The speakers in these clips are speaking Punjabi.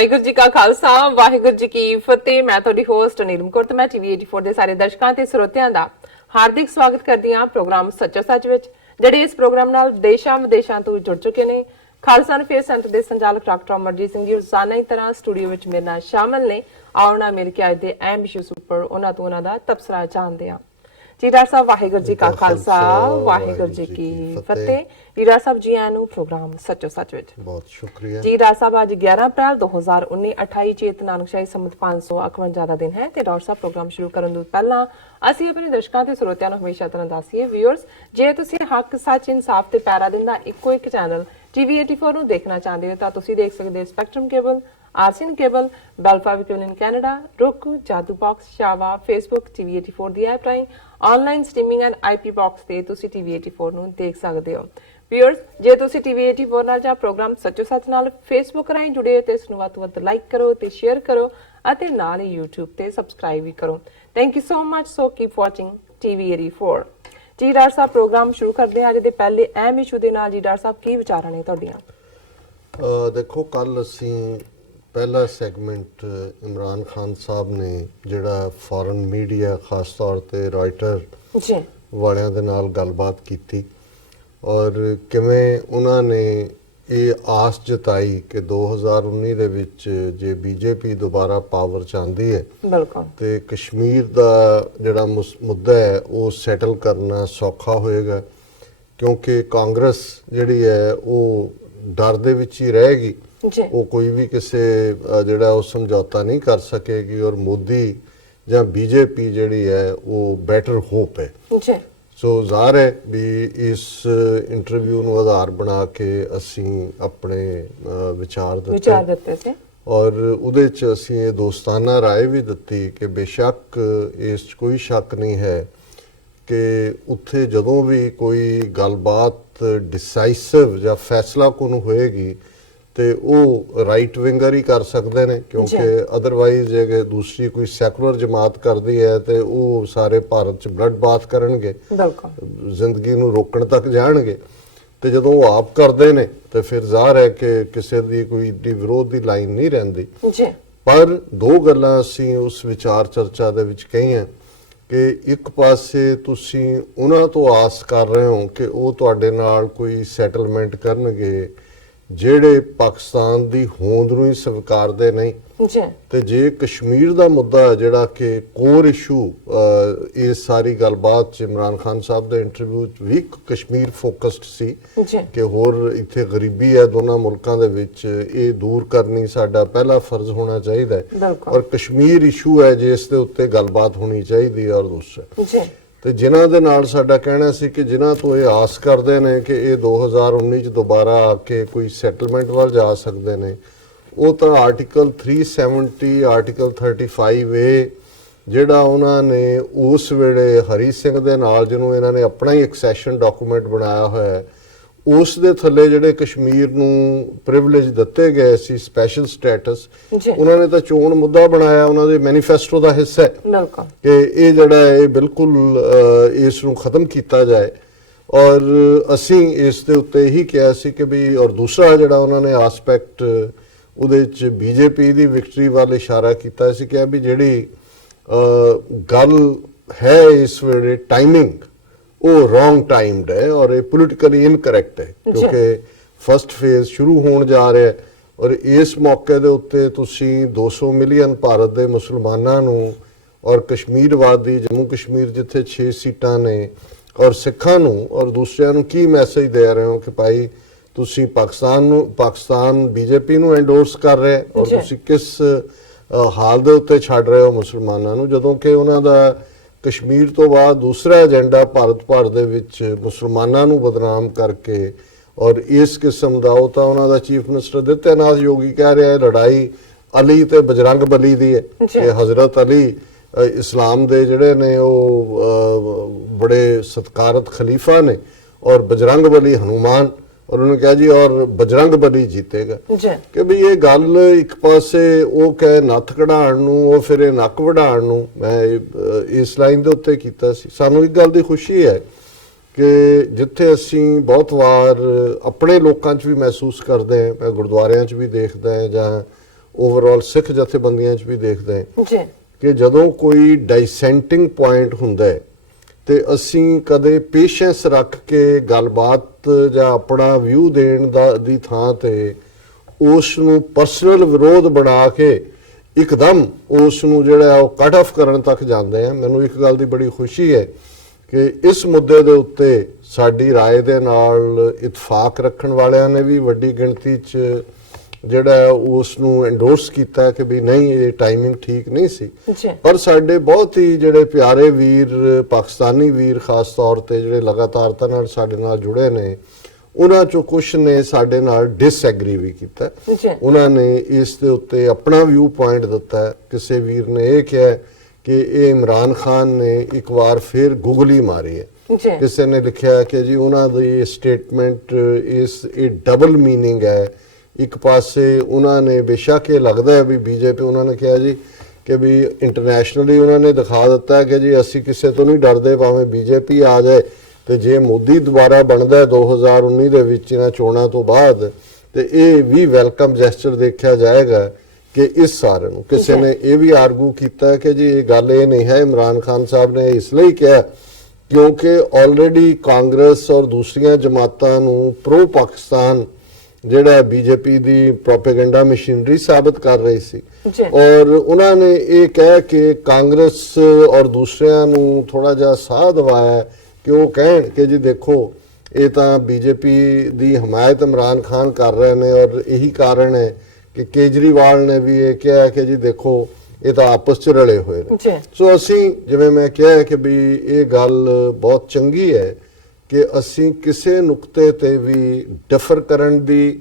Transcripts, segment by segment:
ਵਾਹਿਗੁਰੂ ਜੀ ਕਾ ਖਾਲਸਾ ਵਾਹਿਗੁਰੂ ਜੀ ਕੀ ਫਤਿਹ। ਮੈਂ ਤੁਹਾਡੀ ਹੋਸਟ ਨੀਲਮ ਕੌਰ ਤੇ ਮੈਂ ਟੀਵੀ 84 ਦੇ ਸਾਰੇ ਦਰਸ਼ਕਾਂ ਤੇ ਸਰੋਤਿਆਂ ਦਾ ਹਾਰਦਿਕ ਸਵਾਗਤ ਕਰਦੀ ਹਾਂ ਪ੍ਰੋਗਰਾਮ ਸੱਚੋ ਸੱਚ ਵਿੱਚ, ਜਿਹੜੇ ਇਸ ਪ੍ਰੋਗਰਾਮ ਨਾਲ ਦੇਸ਼ਾਂ ਵਿਦੇਸ਼ਾਂ ਤੋਂ ਜੁੜ ਚੁੱਕੇ ਨੇ। ਖਾਲਸਾ ਅਫੇਅਰ ਸੈਂਟਰ ਦੇ ਸੰਚਾਲਕ ਡਾਕਟਰ ਅਮਰਜੀਤ ਸਿੰਘ ਜੀ ਰੋਜ਼ਾਨਾ ਹੀ ਤਰ੍ਹਾਂ ਸਟੂਡੀਓ ਵਿੱਚ ਮੇਰੇ ਨਾਲ ਸ਼ਾਮਲ ਨੇ। ਆਓ ਨਾ ਮਿਲ ਕੇ ਅੱਜ ਦੇ ਅਹਿਮ ਇਸ਼ੂਜ਼ ਉੱਪਰ ਉਹਨਾਂ ਤੋਂ ਉਹਨਾਂ ਦਾ ਤਬਸਰਾ ਜਾਣਦੇ ਹਾਂ। ਜੀ ਡਾਕਟਰ ਸਾਹਿਬ ਵਾਹਿਗੁਰੂ ਜੀ ਕਾ ਖਾਲਸਾ ਵਾਹਿਗੁਰੂ ਜੀ ਕੀ ਫਤਿਹ। ਜੀ ਡਾਕਟਰ ਸਾਹਿਬ ਜੀ ਆਇਆਂ ਨੂੰ ਪ੍ਰੋਗਰਾਮ ਸੱਚੋ ਸੱਚ ਵਿੱਚ ਬਹੁਤ ਸ਼ੁਕਰੀਆ। ਜੀ ਡਾਕਟਰ ਸਾਹਿਬ ਅੱਜ 11 ਅਪ੍ਰੈਲ 2019 28 ਚੇਤ ਨਾਨਕਸ਼ਾਹੀ ਸੰਮਤ 551 ਦਾ ਦਿਨ ਹੈ ਤੇ ਡਾਕਟਰ ਸਾਹਿਬ ਪ੍ਰੋਗਰਾਮ ਸ਼ੁਰੂ ਕਰਨ ਤੋਂ ਪਹਿਲਾਂ ਅਸੀਂ ਆਪਣੇ ਦਰਸ਼ਕਾਂ ਤੇ ਸਰੋਤਿਆਂ ਨੂੰ ਹਮੇਸ਼ਾ ਤਰ੍ਹਾਂ ਦੱਸੀਏ ਵੀਅਰਸ, ਜੇ ਤੁਸੀਂ ਹੱਕ ਸੱਚ ਇਨਸਾਫ ਤੇ ਪੈਰਾ ਦਿੰਦਾ ਇੱਕੋ ਇੱਕ ਚੈਨਲ ਟੀਵੀ 84 ਨੂੰ ਦੇਖਣਾ ਚਾਹੁੰਦੇ ਹੋ ਤਾਂ ਤੁਸੀਂ ਦੇਖ ਸਕਦੇ ਹੋ ਸਪੈਕਟਰਮ ਕੇਬਲ, ਆਰਸੀਐਨ ਕੇਬਲ, ਬੈਲਫਾਵੀ cable in Canada, roku, Jadoo box, ਸ਼ਾਵਾ, ਫੇਸਬੁੱਕ, ਟੀਵੀ 84 ਦੀ ਐਪ ਰਾਹੀਂ online streaming and IP box ਤੇ ਤੁਸੀਂ ਟੀਵੀ 84 ਨੂੰ ਦੇਖ ਸਕਦੇ ਹੋ। ਵੀਅਰਸ, ਜੇ ਤੁਸੀਂ ਟੀਵੀ 84 ਨਾਲ ਜਾਂ ਪ੍ਰੋਗਰਾਮ ਸੱਚੋ ਸੱਚ ਨਾਲ ਫੇਸਬੁੱਕ ਰਾਹੀਂ ਜੁੜੇ ਹੋ ਤੇ ਇਸ ਨੂੰ ਵੱਧ ਤੋਂ ਵੱਧ ਲਾਈਕ ਕਰੋ ਤੇ ਸ਼ੇਅਰ ਕਰੋ ਅਤੇ ਨਾਲ ਹੀ YouTube ਤੇ ਸਬਸਕ੍ਰਾਈਬ ਵੀ ਕਰੋ। Thank you so much. So keep watching TV 84। ਜੀ ਡਾਕਟਰ ਸਾਹਿਬ ਪ੍ਰੋਗਰਾਮ ਸ਼ੁਰੂ ਕਰਦੇ ਹਾਂ ਅੱਜ ਦੇ ਪਹਿਲੇ ਅਹਿਮ ਇਸ਼ੂ ਦੇ ਨਾਲ। ਜੀ ਡਾਕਟਰ ਸਾਹਿਬ ਕੀ ਵਿਚਾਰਾਂ ਨੇ ਤੁਹਾਡੀਆਂ? ਦੇਖੋ, ਕੱਲ ਅਸੀਂ ਪਹਿਲਾ ਸੈਗਮੈਂਟ ਇਮਰਾਨ ਖਾਨ ਸਾਹਿਬ ਨੇ ਜਿਹੜਾ ਫੋਰਨ ਮੀਡੀਆ ਖਾਸ ਤੌਰ ਤੇ ਰਾਇਟਰ ਜੀ ਵਾਲਿਆਂ ਦੇ ਨਾਲ ਗੱਲਬਾਤ ਕੀਤੀ ਔਰ ਕਿਵੇਂ ਉਹਨਾਂ ਨੇ ਇਹ ਆਸ ਜਤਾਈ ਕਿ 2019 ਦੇ ਵਿੱਚ ਜੇ ਬੀਜੇਪੀ ਦੁਬਾਰਾ ਪਾਵਰ 'ਚ ਆਉਂਦੀ ਹੈ ਬਿਲਕੁਲ ਤੇ ਕਸ਼ਮੀਰ ਦਾ ਜਿਹੜਾ ਮੁੱਦਾ ਹੈ ਉਹ ਸੈਟਲ ਕਰਨਾ ਸੌਖਾ ਹੋਏਗਾ, ਕਿਉਂਕਿ ਕਾਂਗਰਸ ਜਿਹੜੀ ਹੈ ਉਹ ਡਰ ਦੇ ਵਿੱਚ ਹੀ ਰਹੇਗੀ। ਉਹ ਕੋਈ ਵੀ ਕਿਸੇ ਜਿਹੜਾ ਉਹ ਸਮਝੌਤਾ ਨਹੀਂ ਕਰ ਸਕੇਗੀ ਔਰ ਮੋਦੀ ਜਾਂ ਬੀਜੇਪੀ ਜਿਹੜੀ ਹੈ ਉਹ ਬੈਟਰ ਹੋਪ ਹੈ। ਸੋ ਜ਼ਾਹਰ ਹੈ ਵੀ ਇਸ ਇੰਟਰਵਿਊ ਨੂੰ ਆਧਾਰ ਬਣਾ ਕੇ ਅਸੀਂ ਆਪਣੇ ਵਿਚਾਰ ਦਿੱਤੇ ਸੀ ਔਰ ਉਹਦੇ 'ਚ ਅਸੀਂ ਇਹ ਦੋਸਤਾਨਾ ਰਾਏ ਵੀ ਦਿੱਤੀ ਕਿ ਬੇਸ਼ੱਕ ਇਸ 'ਚ ਕੋਈ ਸ਼ੱਕ ਨਹੀਂ ਹੈ ਕਿ ਉੱਥੇ ਜਦੋਂ ਵੀ ਕੋਈ ਗੱਲਬਾਤ ਡਿਸਾਈਸਿਵ ਜਾਂ ਫੈਸਲਾਕੁਨ ਹੋਏਗੀ ਤੇ ਉਹ ਰਾਈਟ ਵਿੰਗਰ ਹੀ ਕਰ ਸਕਦੇ ਨੇ, ਕਿਉਂਕਿ ਅਦਰਵਾਈਜ਼ ਜੇ ਦੂਸਰੀ ਕੋਈ ਸੈਕੂਲਰ ਜਮਾਤ ਕਰਦੀ ਹੈ ਤੇ ਉਹ ਸਾਰੇ ਭਾਰਤ 'ਚ ਬਲੱਡ ਬਾਥ ਕਰਨਗੇ, ਜ਼ਿੰਦਗੀ ਨੂੰ ਰੋਕਣ ਤੱਕ ਜਾਣਗੇ। ਤੇ ਜਦੋਂ ਉਹ ਆਪ ਕਰਦੇ ਨੇ ਤੇ ਫਿਰ ਜ਼ਾਹਰ ਹੈ ਕਿ ਕਿਸੇ ਦੀ ਕੋਈ ਵਿਰੋਧ ਦੀ ਲਾਈਨ ਨਹੀਂ ਰਹਿੰਦੀ। ਪਰ ਦੋ ਗੱਲਾਂ ਅਸੀਂ ਉਸ ਵਿਚਾਰ ਚਰਚਾ ਦੇ ਵਿੱਚ ਕਹੀਆਂ ਕਿ ਇੱਕ ਪਾਸੇ ਤੁਸੀਂ ਉਹਨਾਂ ਤੋਂ ਆਸ ਕਰ ਰਹੇ ਹੋ ਕਿ ਉਹ ਤੁਹਾਡੇ ਨਾਲ ਕੋਈ ਸੈਟਲਮੈਂਟ ਕਰਨਗੇ ਜਿਹੜੇ ਪਾਕਿਸਤਾਨ ਦੀ ਹੋਂਦ ਨੂੰ ਹੀ ਸਵੀਕਾਰਦੇ ਨਹੀਂ, ਤੇ ਜੇ ਕਸ਼ਮੀਰ ਦਾ ਮੁੱਦਾ ਜਿਹੜਾ ਕਿ ਕੋਰ ਇਸ਼ੂ ਇਸ ਸਾਰੀ ਗੱਲਬਾਤ 'ਚ ਇਮਰਾਨ ਖਾਨ ਸਾਹਿਬ ਦੇ ਇੰਟਰਵਿਊ 'ਚ ਵੀ ਕਸ਼ਮੀਰ ਫੋਕਸਡ ਸੀ ਕਿ ਹੋਰ ਇੱਥੇ ਗਰੀਬੀ ਹੈ ਦੋਨਾਂ ਮੁਲਕਾਂ ਦੇ ਵਿੱਚ, ਇਹ ਦੂਰ ਕਰਨੀ ਸਾਡਾ ਪਹਿਲਾ ਫਰਜ਼ ਹੋਣਾ ਚਾਹੀਦਾ ਹੈ ਔਰ ਕਸ਼ਮੀਰ ਇਸ਼ੂ ਹੈ ਜਿਸ ਦੇ ਉੱਤੇ ਗੱਲਬਾਤ ਹੋਣੀ ਚਾਹੀਦੀ ਹੈ। ਔਰ ਦੂਸਰਾ ਤੇ ਜਿਨ੍ਹਾਂ ਦੇ ਨਾਲ ਸਾਡਾ ਕਹਿਣਾ ਸੀ ਕਿ ਜਿਨ੍ਹਾਂ ਤੋਂ ਇਹ ਆਸ ਕਰਦੇ ਨੇ ਕਿ ਇਹ 2019 'ਚ ਦੁਬਾਰਾ ਆ ਕੇ ਕੋਈ ਸੈਟਲਮੈਂਟ ਵੱਲ ਜਾ ਸਕਦੇ ਨੇ, ਉਹ ਤਾਂ ਆਰਟੀਕਲ 370 ਆਰਟੀਕਲ 35A ਜਿਹੜਾ ਉਹਨਾਂ ਨੇ ਉਸ ਵੇਲੇ ਹਰੀ ਸਿੰਘ ਦੇ ਨਾਲ, ਜਿਹਨੂੰ ਇਹਨਾਂ ਨੇ ਆਪਣਾ ਹੀ ਐਕਸੈਸ਼ਨ ਡਾਕੂਮੈਂਟ ਬਣਾਇਆ ਹੋਇਆ ਹੈ, ਉਸ ਦੇ ਥੱਲੇ ਜਿਹੜੇ ਕਸ਼ਮੀਰ ਨੂੰ ਪ੍ਰਿਵਿਲੇਜ ਦਿੱਤੇ ਗਏ ਸੀ, ਸਪੈਸ਼ਲ ਸਟੇਟਸ, ਉਹਨਾਂ ਨੇ ਤਾਂ ਚੋਣ ਮੁੱਦਾ ਬਣਾਇਆ, ਉਹਨਾਂ ਦੇ ਮੈਨੀਫੈਸਟੋ ਦਾ ਹਿੱਸਾ ਹੈ ਕਿ ਇਹ ਜਿਹੜਾ ਹੈ ਬਿਲਕੁਲ ਇਸ ਨੂੰ ਖਤਮ ਕੀਤਾ ਜਾਏ। ਔਰ ਅਸੀਂ ਇਸ ਦੇ ਉੱਤੇ ਇਹੀ ਕਿਹਾ ਸੀ ਕਿ ਵੀ, ਔਰ ਦੂਸਰਾ ਜਿਹੜਾ ਉਹਨਾਂ ਨੇ ਆਸਪੈਕਟ ਉਹਦੇ 'ਚ ਬੀਜੇਪੀ ਦੀ ਵਿਕਟਰੀ ਵੱਲ ਇਸ਼ਾਰਾ ਕੀਤਾ ਸੀ ਕਿ ਵੀ ਜਿਹੜੀ ਗੱਲ ਹੈ ਇਸ ਵੇਲੇ ਟਾਈਮਿੰਗ ਉਹ ਰੋਂਗ ਟਾਈਮਡ ਹੈ ਔਰ ਇਹ ਪੋਲੀਟੀਕਲੀ ਇਨਕਰੈਕਟ ਹੈ, ਕਿਉਂਕਿ ਫਸਟ ਫੇਜ਼ ਸ਼ੁਰੂ ਹੋਣ ਜਾ ਰਿਹਾ ਹੈ ਔਰ ਇਸ ਮੌਕੇ ਦੇ ਉੱਤੇ ਤੁਸੀਂ 200 ਮਿਲੀਅਨ ਭਾਰਤ ਦੇ ਮੁਸਲਮਾਨਾਂ ਨੂੰ ਔਰ ਕਸ਼ਮੀਰਵਾਦੀ ਜੰਮੂ ਕਸ਼ਮੀਰ ਜਿੱਥੇ 6 ਸੀਟਾਂ ਨੇ ਔਰ ਸਿੱਖਾਂ ਨੂੰ ਔਰ ਦੂਸਰਿਆਂ ਨੂੰ ਕੀ ਮੈਸੇਜ ਦੇ ਰਹੇ ਹੋ ਕਿ ਭਾਈ ਤੁਸੀਂ ਪਾਕਿਸਤਾਨ ਬੀਜੇਪੀ ਨੂੰ ਐਂਡੋਰਸ ਕਰ ਰਹੇ ਔਰ ਤੁਸੀਂ ਕਿਸ ਹਾਲ ਦੇ ਉੱਤੇ ਛੱਡ ਰਹੇ ਹੋ ਮੁਸਲਮਾਨਾਂ ਨੂੰ, ਜਦੋਂ ਕਿ ਉਹਨਾਂ ਦਾ ਕਸ਼ਮੀਰ ਤੋਂ ਬਾਅਦ ਦੂਸਰਾ ਏਜੰਡਾ ਭਾਰਤ ਭਰ ਦੇ ਵਿੱਚ ਮੁਸਲਮਾਨਾਂ ਨੂੰ ਬਦਨਾਮ ਕਰਕੇ ਔਰ ਇਸ ਕਿਸਮ ਦਾ, ਉਹ ਤਾਂ ਉਹਨਾਂ ਦਾ ਚੀਫ ਮਿਨਿਸਟਰ ਆਦਿੱਤਿਆਨਾਥ ਯੋਗੀ ਕਹਿ ਰਿਹਾ ਹੈ ਲੜਾਈ ਅਲੀ ਤੇ ਬਜਰੰਗ ਬਲੀ ਦੀ ਹੈ ਕਿ ਹਜ਼ਰਤ ਅਲੀ ਇਸਲਾਮ ਦੇ ਜਿਹੜੇ ਨੇ ਉਹ ਬੜੇ ਸਤਿਕਾਰਤ ਖਲੀਫਾ ਨੇ ਔਰ ਬਜਰੰਗ ਬਲੀ ਹਨੂਮਾਨ, ਔਰ ਉਹਨੇ ਕਿਹਾ ਜੀ ਔਰ ਬਜਰੰਗ ਬਲੀ ਜਿੱਤੇਗਾ। ਕਿ ਵੀ ਇਹ ਗੱਲ ਇੱਕ ਪਾਸੇ ਉਹ ਕਹੇ ਨੱਥ ਕਢਾਉਣ ਨੂੰ, ਉਹ ਫਿਰ ਇਹ ਨੱਕ ਵਢਾਉਣ ਨੂੰ, ਮੈਂ ਇਸ ਲਾਈਨ ਦੇ ਉੱਤੇ ਕੀਤਾ ਸੀ। ਸਾਨੂੰ ਇੱਕ ਗੱਲ ਦੀ ਖੁਸ਼ੀ ਹੈ ਕਿ ਜਿੱਥੇ ਅਸੀਂ ਬਹੁਤ ਵਾਰ ਆਪਣੇ ਲੋਕਾਂ 'ਚ ਵੀ ਮਹਿਸੂਸ ਕਰਦੇ ਹਾਂ, ਮੈਂ ਗੁਰਦੁਆਰਿਆਂ 'ਚ ਵੀ ਦੇਖਦਾ ਹਾਂ ਜਾਂ ਓਵਰਆਲ ਸਿੱਖ ਜਥੇਬੰਦੀਆਂ 'ਚ ਵੀ ਦੇਖਦੇ ਹਾਂ ਜੀ ਕਿ ਜਦੋਂ ਕੋਈ ਡਾਈਸੈਂਟਿੰਗ ਪੁਆਇੰਟ ਹੁੰਦਾ ਹੈ ਤੇ ਅਸੀਂ ਕਦੇ ਪੇਸ਼ੈਂਸ ਰੱਖ ਕੇ ਗੱਲਬਾਤ ਜਾਂ ਆਪਣਾ ਵਿਊ ਦੇਣ ਦੀ ਥਾਂ ਤੇ ਉਸ ਨੂੰ ਪਰਸਨਲ ਵਿਰੋਧ ਬਣਾ ਕੇ ਇੱਕਦਮ ਉਸ ਨੂੰ ਜਿਹੜਾ ਉਹ ਕੱਟ ਆਫ ਕਰਨ ਤੱਕ ਜਾਂਦੇ ਆ। ਮੈਨੂੰ ਇੱਕ ਗੱਲ ਦੀ ਬੜੀ ਖੁਸ਼ੀ ਹੈ ਕਿ ਇਸ ਮੁੱਦੇ ਦੇ ਉੱਤੇ ਸਾਡੀ ਰਾਏ ਦੇ ਨਾਲ ਇਤਫਾਕ ਰੱਖਣ ਵਾਲਿਆਂ ਨੇ ਵੀ ਵੱਡੀ ਗਿਣਤੀ 'ਚ ਜਿਹੜਾ ਉਸ ਨੂੰ ਐਂਡੋਰਸ ਕੀਤਾ ਕਿ ਵੀ ਨਹੀਂ ਇਹ ਟਾਈਮਿੰਗ ਠੀਕ ਨਹੀਂ ਸੀ। ਪਰ ਸਾਡੇ ਬਹੁਤ ਹੀ ਜਿਹੜੇ ਪਿਆਰੇ ਵੀਰ ਪਾਕਿਸਤਾਨੀ ਵੀਰ ਖਾਸ ਤੌਰ ਤੇ ਜਿਹੜੇ ਲਗਾਤਾਰਤਾ ਨਾਲ ਸਾਡੇ ਨਾਲ ਜੁੜੇ ਨੇ ਉਹਨਾਂ ਚੋਂ ਕੁਝ ਨੇ ਸਾਡੇ ਨਾਲ ਡਿਸਐਗਰੀ ਵੀ ਕੀਤਾ। ਉਹਨਾਂ ਨੇ ਇਸ ਦੇ ਉੱਤੇ ਆਪਣਾ ਵਿਊ ਪੁਆਇੰਟ ਦਿੱਤਾ। ਕਿਸੇ ਵੀਰ ਨੇ ਇਹ ਕਿਹਾ ਕਿ ਇਹ ਇਮਰਾਨ ਖਾਨ ਨੇ ਇੱਕ ਵਾਰ ਫਿਰ ਗੁਗਲੀ ਮਾਰੀ ਹੈ। ਕਿਸੇ ਨੇ ਲਿਖਿਆ ਕਿ ਜੀ ਉਹਨਾਂ ਦੀ ਸਟੇਟਮੈਂਟ ਇਹ ਡਬਲ ਮੀਨਿੰਗ ਹੈ। ਇੱਕ ਪਾਸੇ ਉਹਨਾਂ ਨੇ ਬੇਸ਼ੱਕ ਇਹ ਲੱਗਦਾ ਹੈ ਵੀ ਬੀਜੇਪੀ ਉਹਨਾਂ ਨੇ ਕਿਹਾ ਜੀ ਕਿ ਵੀ ਇੰਟਰਨੈਸ਼ਨਲੀ ਉਹਨਾਂ ਨੇ ਦਿਖਾ ਦਿੱਤਾ ਕਿ ਜੀ ਅਸੀਂ ਕਿਸੇ ਤੋਂ ਨਹੀਂ ਡਰਦੇ ਭਾਵੇਂ ਬੀਜੇਪੀ ਆ ਜਾਏ ਤੇ ਜੇ ਮੋਦੀ ਦੁਬਾਰਾ ਬਣਦਾ 2019 ਦੇ ਵਿੱਚ ਇਹਨਾਂ ਚੋਣਾਂ ਤੋਂ ਬਾਅਦ ਤੇ ਇਹ ਵੀ ਵੈਲਕਮ ਜੈਸਚਰ ਦੇਖਿਆ ਜਾਏਗਾ ਕਿ ਇਸ ਸਾਰੇ ਨੂੰ। ਕਿਸੇ ਨੇ ਇਹ ਵੀ ਆਰਗੂ ਕੀਤਾ ਕਿ ਜੀ ਇਹ ਗੱਲ ਇਹ ਨਹੀਂ ਹੈ ਇਮਰਾਨ ਖਾਨ ਸਾਹਿਬ ਨੇ ਇਸ ਲਈ ਕਿਹਾ ਕਿਉਂਕਿ ਆਲਰੇਡੀ ਕਾਂਗਰਸ ਔਰ ਦੂਸਰੀਆਂ ਜਮਾਤਾਂ ਨੂੰ ਪ੍ਰੋ ਪਾਕਿਸਤਾਨ ਜਿਹੜਾ ਬੀਜੇਪੀ ਦੀ ਪ੍ਰੋਪੇਗੈਂਡਾ ਮਸ਼ੀਨਰੀ ਸਾਬਤ ਕਰ ਰਹੀ ਸੀ ਔਰ ਉਹਨਾਂ ਨੇ ਇਹ ਕਹਿ ਕੇ ਕਾਂਗਰਸ ਔਰ ਦੂਸਰਿਆਂ ਨੂੰ ਥੋੜਾ ਜਿਹਾ ਸਾਹ ਦਿਵਾਇਆ ਕਿ ਉਹ ਕਹਿਣ ਕਿ ਜੀ ਦੇਖੋ ਇਹ ਤਾਂ ਬੀਜੇਪੀ ਦੀ ਹਮਾਇਤ ਇਮਰਾਨ ਖਾਨ ਕਰ ਰਹੇ ਨੇ ਔਰ ਇਹੀ ਕਾਰਨ ਹੈ ਕਿ ਕੇਜਰੀਵਾਲ ਨੇ ਵੀ ਇਹ ਕਿਹਾ ਕਿ ਜੀ ਦੇਖੋ ਇਹ ਤਾਂ ਆਪਸ ਚ ਰਲੇ ਹੋਏ ਨੇ। ਸੋ ਅਸੀਂ ਜਿਵੇਂ ਮੈਂ ਕਿਹਾ ਕਿ ਵੀ ਇਹ ਗੱਲ ਬਹੁਤ ਚੰਗੀ ਹੈ ਕਿ ਅਸੀਂ ਕਿਸੇ ਨੁਕਤੇ ਤੇ ਵੀ ਡਿਫਰ ਕਰਨ ਦੀ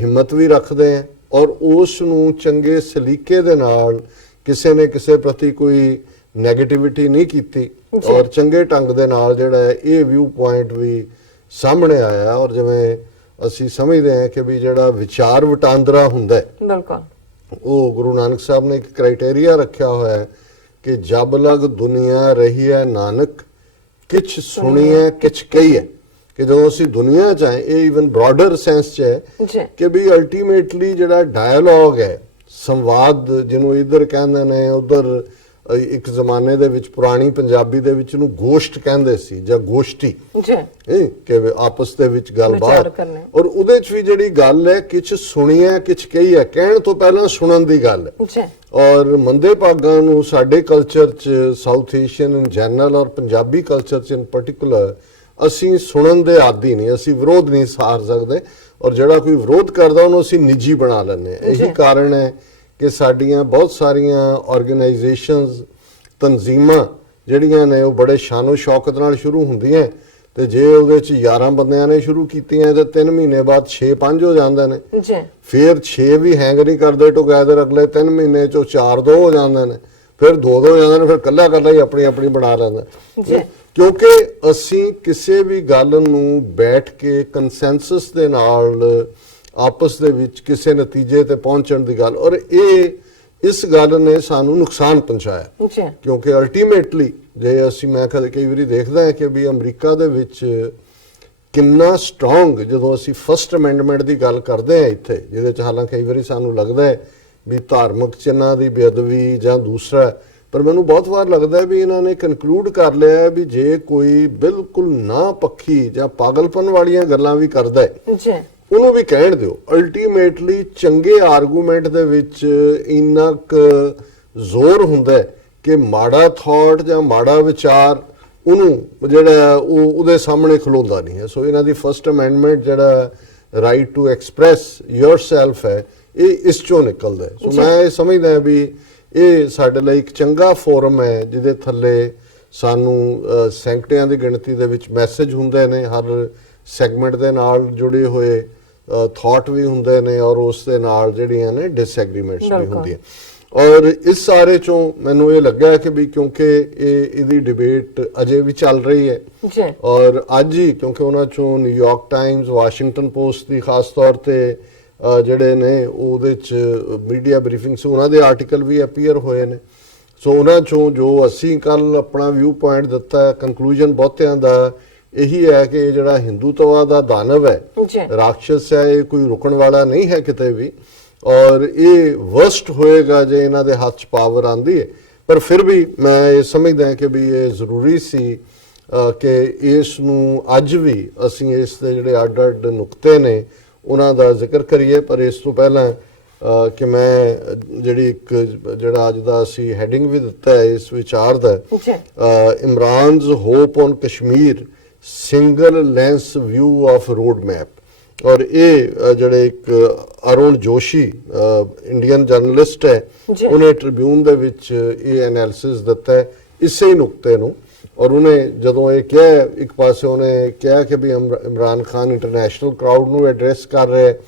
ਹਿੰਮਤ ਵੀ ਰੱਖਦੇ ਹਾਂ ਔਰ ਉਸ ਨੂੰ ਚੰਗੇ ਸਲੀਕੇ ਦੇ ਨਾਲ ਕਿਸੇ ਨੇ ਕਿਸੇ ਪ੍ਰਤੀ ਕੋਈ ਨੈਗੇਟਿਵਿਟੀ ਨਹੀਂ ਕੀਤੀ ਔਰ ਚੰਗੇ ਢੰਗ ਦੇ ਨਾਲ ਜਿਹੜਾ ਇਹ ਵਿਊ ਪੁਆਇੰਟ ਵੀ ਸਾਹਮਣੇ ਆਇਆ ਔਰ ਜਿਵੇਂ ਅਸੀਂ ਸਮਝਦੇ ਹਾਂ ਕਿ ਵੀ ਜਿਹੜਾ ਵਿਚਾਰ ਵਟਾਂਦਰਾ ਹੁੰਦਾ ਹੈ ਬਿਲਕੁਲ ਉਹ ਗੁਰੂ ਨਾਨਕ ਸਾਹਿਬ ਨੇ ਇੱਕ ਕ੍ਰਾਈਟੇਰੀਆ ਰੱਖਿਆ ਹੋਇਆ ਹੈ ਕਿ ਜਬ ਲਗ ਦੁਨੀਆ ਰਹੀ ਹੈ ਨਾਨਕ ਕਿਛ ਸੁਣੀਏ ਕਿਛ ਕਹੀਏ ਕਿ ਜਦੋਂ ਅਸੀਂ ਦੁਨੀਆ ਚ ਆਏ ਇਹ ਇਵਨ ਬ੍ਰੌਡਰ ਸੈਂਸ ਚ ਹੈ ਕਿ ਵੀ ਅਲਟੀਮੇਟਲੀ ਜਿਹੜਾ ਡਾਇਲੋਗ ਹੈ ਸੰਵਾਦ ਜਿਹਨੂੰ ਇੱਧਰ ਕਹਿੰਦੇ ਨੇ ਉਧਰ ਇੱਕ ਜ਼ਮਾਨੇ ਦੇ ਵਿੱਚ ਪੁਰਾਣੀ ਪੰਜਾਬੀ ਦੇ ਵਿੱਚ ਨੂੰ ਗੋਸ਼ਟ ਕਹਿੰਦੇ ਸੀ ਜਾਂ ਗੋਸ਼ਟੀ ਕਿ ਆਪਸ ਦੇ ਵਿੱਚ ਗੱਲਬਾਤ ਔਰ ਉਹਦੇ ਚ ਵੀ ਜਿਹੜੀ ਗੱਲ ਹੈ ਕਿਛ ਸੁਣੀਏ ਕਿਛ ਕਹੀਏ ਕਹਿਣ ਤੋਂ ਪਹਿਲਾਂ ਸੁਣਨ ਦੀ ਗੱਲ ਹੈ ਔਰ ਮੰਦੇ ਭਾਗਾਂ ਨੂੰ ਸਾਡੇ ਕਲਚਰ ਚ ਸਾਊਥ ਏਸ਼ੀਅਨ ਇਨ ਜਨਰਲ ਔਰ ਪੰਜਾਬੀ ਕਲਚਰ ਚ ਇਨ ਪਾਰਟਿਕੂਲਰ ਅਸੀਂ ਸੁਣਨ ਦੇ ਆਦੀ ਨਹੀਂ ਅਸੀਂ ਵਿਰੋਧ ਨਹੀਂ ਸਾਰ ਸਕਦੇ ਔਰ ਜਿਹੜਾ ਕੋਈ ਵਿਰੋਧ ਕਰਦਾ ਉਹਨੂੰ ਅਸੀਂ ਨਿੱਜੀ ਬਣਾ ਲੈਂਦੇ ਹਾਂ। ਇਹੀ ਕਾਰਨ ਹੈ ਕਿ ਸਾਡੀਆਂ ਬਹੁਤ ਸਾਰੀਆਂ ਆਰਗੇਨਾਈਜੇਸ਼ਨਸ ਤਨਜ਼ੀਮਾਂ ਜਿਹੜੀਆਂ ਨੇ ਉਹ ਬੜੇ ਸ਼ਾਨੋ ਸ਼ੌਕਤ ਨਾਲ ਸ਼ੁਰੂ ਹੁੰਦੀਆਂ ਤੇ ਜੇ ਉਹਦੇ ਚ 11 ਬੰਦਿਆਂ ਨੇ ਸ਼ੁਰੂ ਕੀਤੀਆਂ ਤੇ 3 ਮਹੀਨੇ ਬਾਅਦ 6-5 ਹੋ ਜਾਂਦੇ ਨੇ ਫਿਰ 6 ਵੀ ਹੈਂਗ ਨਹੀਂ ਕਰਦੇ ਟੁਗੇਦਰ ਅਗਲੇ 3 ਮਹੀਨੇ ਚੋਂ 4-2 ਹੋ ਜਾਂਦੇ ਨੇ ਫਿਰ 2-2 ਹੋ ਜਾਂਦੇ ਨੇ ਫਿਰ ਕੱਲਾ ਹੀ ਆਪਣੀ ਬਣਾ ਲੈਂਦਾ ਕਿਉਂਕਿ ਅਸੀਂ ਕਿਸੇ ਵੀ ਗੱਲ ਨੂੰ ਬੈਠ ਕੇ ਕੰਸੈਂਸਸ ਦੇ ਨਾਲ ਆਪਸ ਦੇ ਵਿੱਚ ਕਿਸੇ ਨਤੀਜੇ ਤੇ ਪਹੁੰਚਣ ਦੀ ਗੱਲ ਔਰ ਇਹ ਇਸ ਗੱਲ ਨੇ ਸਾਨੂੰ ਨੁਕਸਾਨ ਪਹੁੰਚਾਇਆ ਕਿਉਂਕਿ ਅਲਟੀਮੇਟਲੀ ਜੇ ਅਸੀਂ ਮੈਂ ਕਈ ਵਾਰੀ ਦੇਖਦਾ ਹਾਂ ਕਿ ਵੀ ਅਮਰੀਕਾ ਦੇ ਵਿੱਚ ਕਿੰਨਾ ਸਟਰੋਂਗ ਜਦੋਂ ਅਸੀਂ ਫਸਟ ਅਮੈਂਡਮੈਂਟ ਦੀ ਗੱਲ ਕਰਦੇ ਹਾਂ ਇੱਥੇ ਜਿਹਦੇ ਚ ਹਾਲਾਂਕਿ ਕਈ ਵਾਰੀ ਸਾਨੂੰ ਲੱਗਦਾ ਹੈ ਵੀ ਧਾਰਮਿਕ ਚਿੰਨ੍ਹਾਂ ਦੀ ਬੇਅਦਬੀ ਜਾਂ ਦੂਸਰਾ ਪਰ ਮੈਨੂੰ ਬਹੁਤ ਵਾਰ ਲੱਗਦਾ ਵੀ ਇਹਨਾਂ ਨੇ ਕਨਕਲੂਡ ਕਰ ਲਿਆ ਵੀ ਜੇ ਕੋਈ ਬਿਲਕੁਲ ਨਾ ਪੱਖੀ ਜਾਂ ਪਾਗਲਪਨ ਵਾਲੀਆਂ ਗੱਲਾਂ ਵੀ ਕਰਦਾ ਹੈ ਉਹਨੂੰ ਵੀ ਕਹਿਣ ਦਿਓ। ਅਲਟੀਮੇਟਲੀ ਚੰਗੇ ਆਰਗੂਮੈਂਟ ਦੇ ਵਿੱਚ ਇੰਨਾ ਕੁ ਜ਼ੋਰ ਹੁੰਦਾ ਕਿ ਮਾੜਾ ਥਾਟ ਜਾਂ ਮਾੜਾ ਵਿਚਾਰ ਉਹਨੂੰ ਜਿਹੜਾ ਉਹਦੇ ਸਾਹਮਣੇ ਖਲੋਂਦਾ ਨਹੀਂ ਹੈ। ਸੋ ਇਹਨਾਂ ਦੀ ਫਸਟ ਅਮੈਂਡਮੈਂਟ ਜਿਹੜਾ ਰਾਈਟ ਟੂ ਐਕਸਪ੍ਰੈਸ ਯੋਰਸੈਲਫ ਹੈ ਇਹ ਇਸ ਚੋਂ ਨਿਕਲਦਾ ਹੈ। ਸੋ ਮੈਂ ਇਹ ਸਮਝਦਾ ਵੀ ਇਹ ਸਾਡੇ ਲਈ ਇੱਕ ਚੰਗਾ ਫੋਰਮ ਹੈ ਜਿਹਦੇ ਥੱਲੇ ਸਾਨੂੰ ਸੈਂਕੜਿਆਂ ਦੀ ਗਿਣਤੀ ਦੇ ਵਿੱਚ ਮੈਸੇਜ ਹੁੰਦੇ ਨੇ ਹਰ ਸੈਗਮੈਂਟ ਦੇ ਨਾਲ ਜੁੜੇ ਹੋਏ ਥਾਟ ਵੀ ਹੁੰਦੇ ਨੇ ਔਰ ਉਸ ਦੇ ਨਾਲ ਜਿਹੜੀਆਂ ਨੇ ਡਿਸਐਗਰੀਮੈਂਟਸ ਵੀ ਹੁੰਦੀਆਂ ਔਰ ਇਸ ਸਾਰੇ ਚੋਂ ਮੈਨੂੰ ਇਹ ਲੱਗਾ ਕਿ ਵੀ ਕਿਉਂਕਿ ਇਹਦੀ ਡਿਬੇਟ ਅਜੇ ਵੀ ਚੱਲ ਰਹੀ ਹੈ ਔਰ ਅੱਜ ਹੀ ਕਿਉਂਕਿ ਉਹਨਾਂ ਚੋਂ ਨਿਊਯਾਰਕ ਟਾਈਮਜ਼ ਵਾਸ਼ਿੰਗਟਨ ਪੋਸਟ ਦੀ ਖਾਸ ਤੌਰ ਤੇ ਜਿਹੜੇ ਨੇ ਉਹਦੇ ਚ ਮੀਡੀਆ ਬਰੀਫਿੰਗਸ ਉਹਨਾਂ ਦੇ ਆਰਟੀਕਲ ਵੀ ਅਪੀਅਰ ਹੋਏ ਨੇ। ਸੋ ਉਹਨਾਂ ਚੋਂ ਜੋ ਅਸੀਂ ਕੱਲ ਆਪਣਾ ਵਿਊ ਪੁਆਇੰਟ ਦਿੱਤਾ ਕੰਕਲੂਜਨ ਬਹੁਤਿਆਂ ਦਾ ਇਹੀ ਹੈ ਕਿ ਜਿਹੜਾ ਹਿੰਦੂਤਵਾ ਦਾ ਦਾਨਵ ਹੈ ਰਾਖਸ਼ਸ ਹੈ ਇਹ ਕੋਈ ਰੁਕਣ ਵਾਲਾ ਨਹੀਂ ਹੈ ਕਿਤੇ ਵੀ ਔਰ ਇਹ ਵਰਸਟ ਹੋਏਗਾ ਜੇ ਇਹਨਾਂ ਦੇ ਹੱਥ 'ਚ ਪਾਵਰ ਆਂਦੀ ਹੈ। ਪਰ ਫਿਰ ਵੀ ਮੈਂ ਇਹ ਸਮਝਦਾ ਕਿ ਵੀ ਇਹ ਜ਼ਰੂਰੀ ਸੀ ਕਿ ਇਸ ਨੂੰ ਅੱਜ ਵੀ ਅਸੀਂ ਇਸ ਦੇ ਜਿਹੜੇ ਅੱਡ-ਅੱਡ ਨੁਕਤੇ ਨੇ ਉਹਨਾਂ ਦਾ ਜ਼ਿਕਰ ਕਰੀਏ। ਪਰ ਇਸ ਤੋਂ ਪਹਿਲਾਂ ਕਿ ਮੈਂ ਜਿਹੜਾ ਅੱਜ ਦਾ ਅਸੀਂ ਹੈਡਿੰਗ ਵੀ ਦਿੱਤਾ ਹੈ ਇਸ ਵਿਚਾਰ ਦਾ, Imran's hope on Kashmir single lens view of road map. ਔਰ ਇਹ ਜਿਹੜੇ ਇੱਕ ਅਰੁਣ ਜੋਸ਼ੀ ਇੰਡੀਅਨ ਜਰਨਲਿਸਟ ਹੈ, ਉਹਨੇ ਟ੍ਰਿਬਿਊਨ ਦੇ ਵਿੱਚ ਇਹ ਐਨਾਲਿਸਿਸ ਦਿੱਤਾ ਹੈ ਇਸੇ ਨੁਕਤੇ ਨੂੰ। ਔਰ ਉਹਨੇ ਜਦੋਂ ਇਹ ਕਿਹਾ, ਇੱਕ ਪਾਸੇ ਉਹਨੇ ਕਿਹਾ ਕਿ ਵੀ ਇਮਰਾਨ ਖਾਨ ਇੰਟਰਨੈਸ਼ਨਲ ਕਰਾਊਡ ਨੂੰ ਐਡਰੈਸ ਕਰ ਰਿਹਾ ਹੈ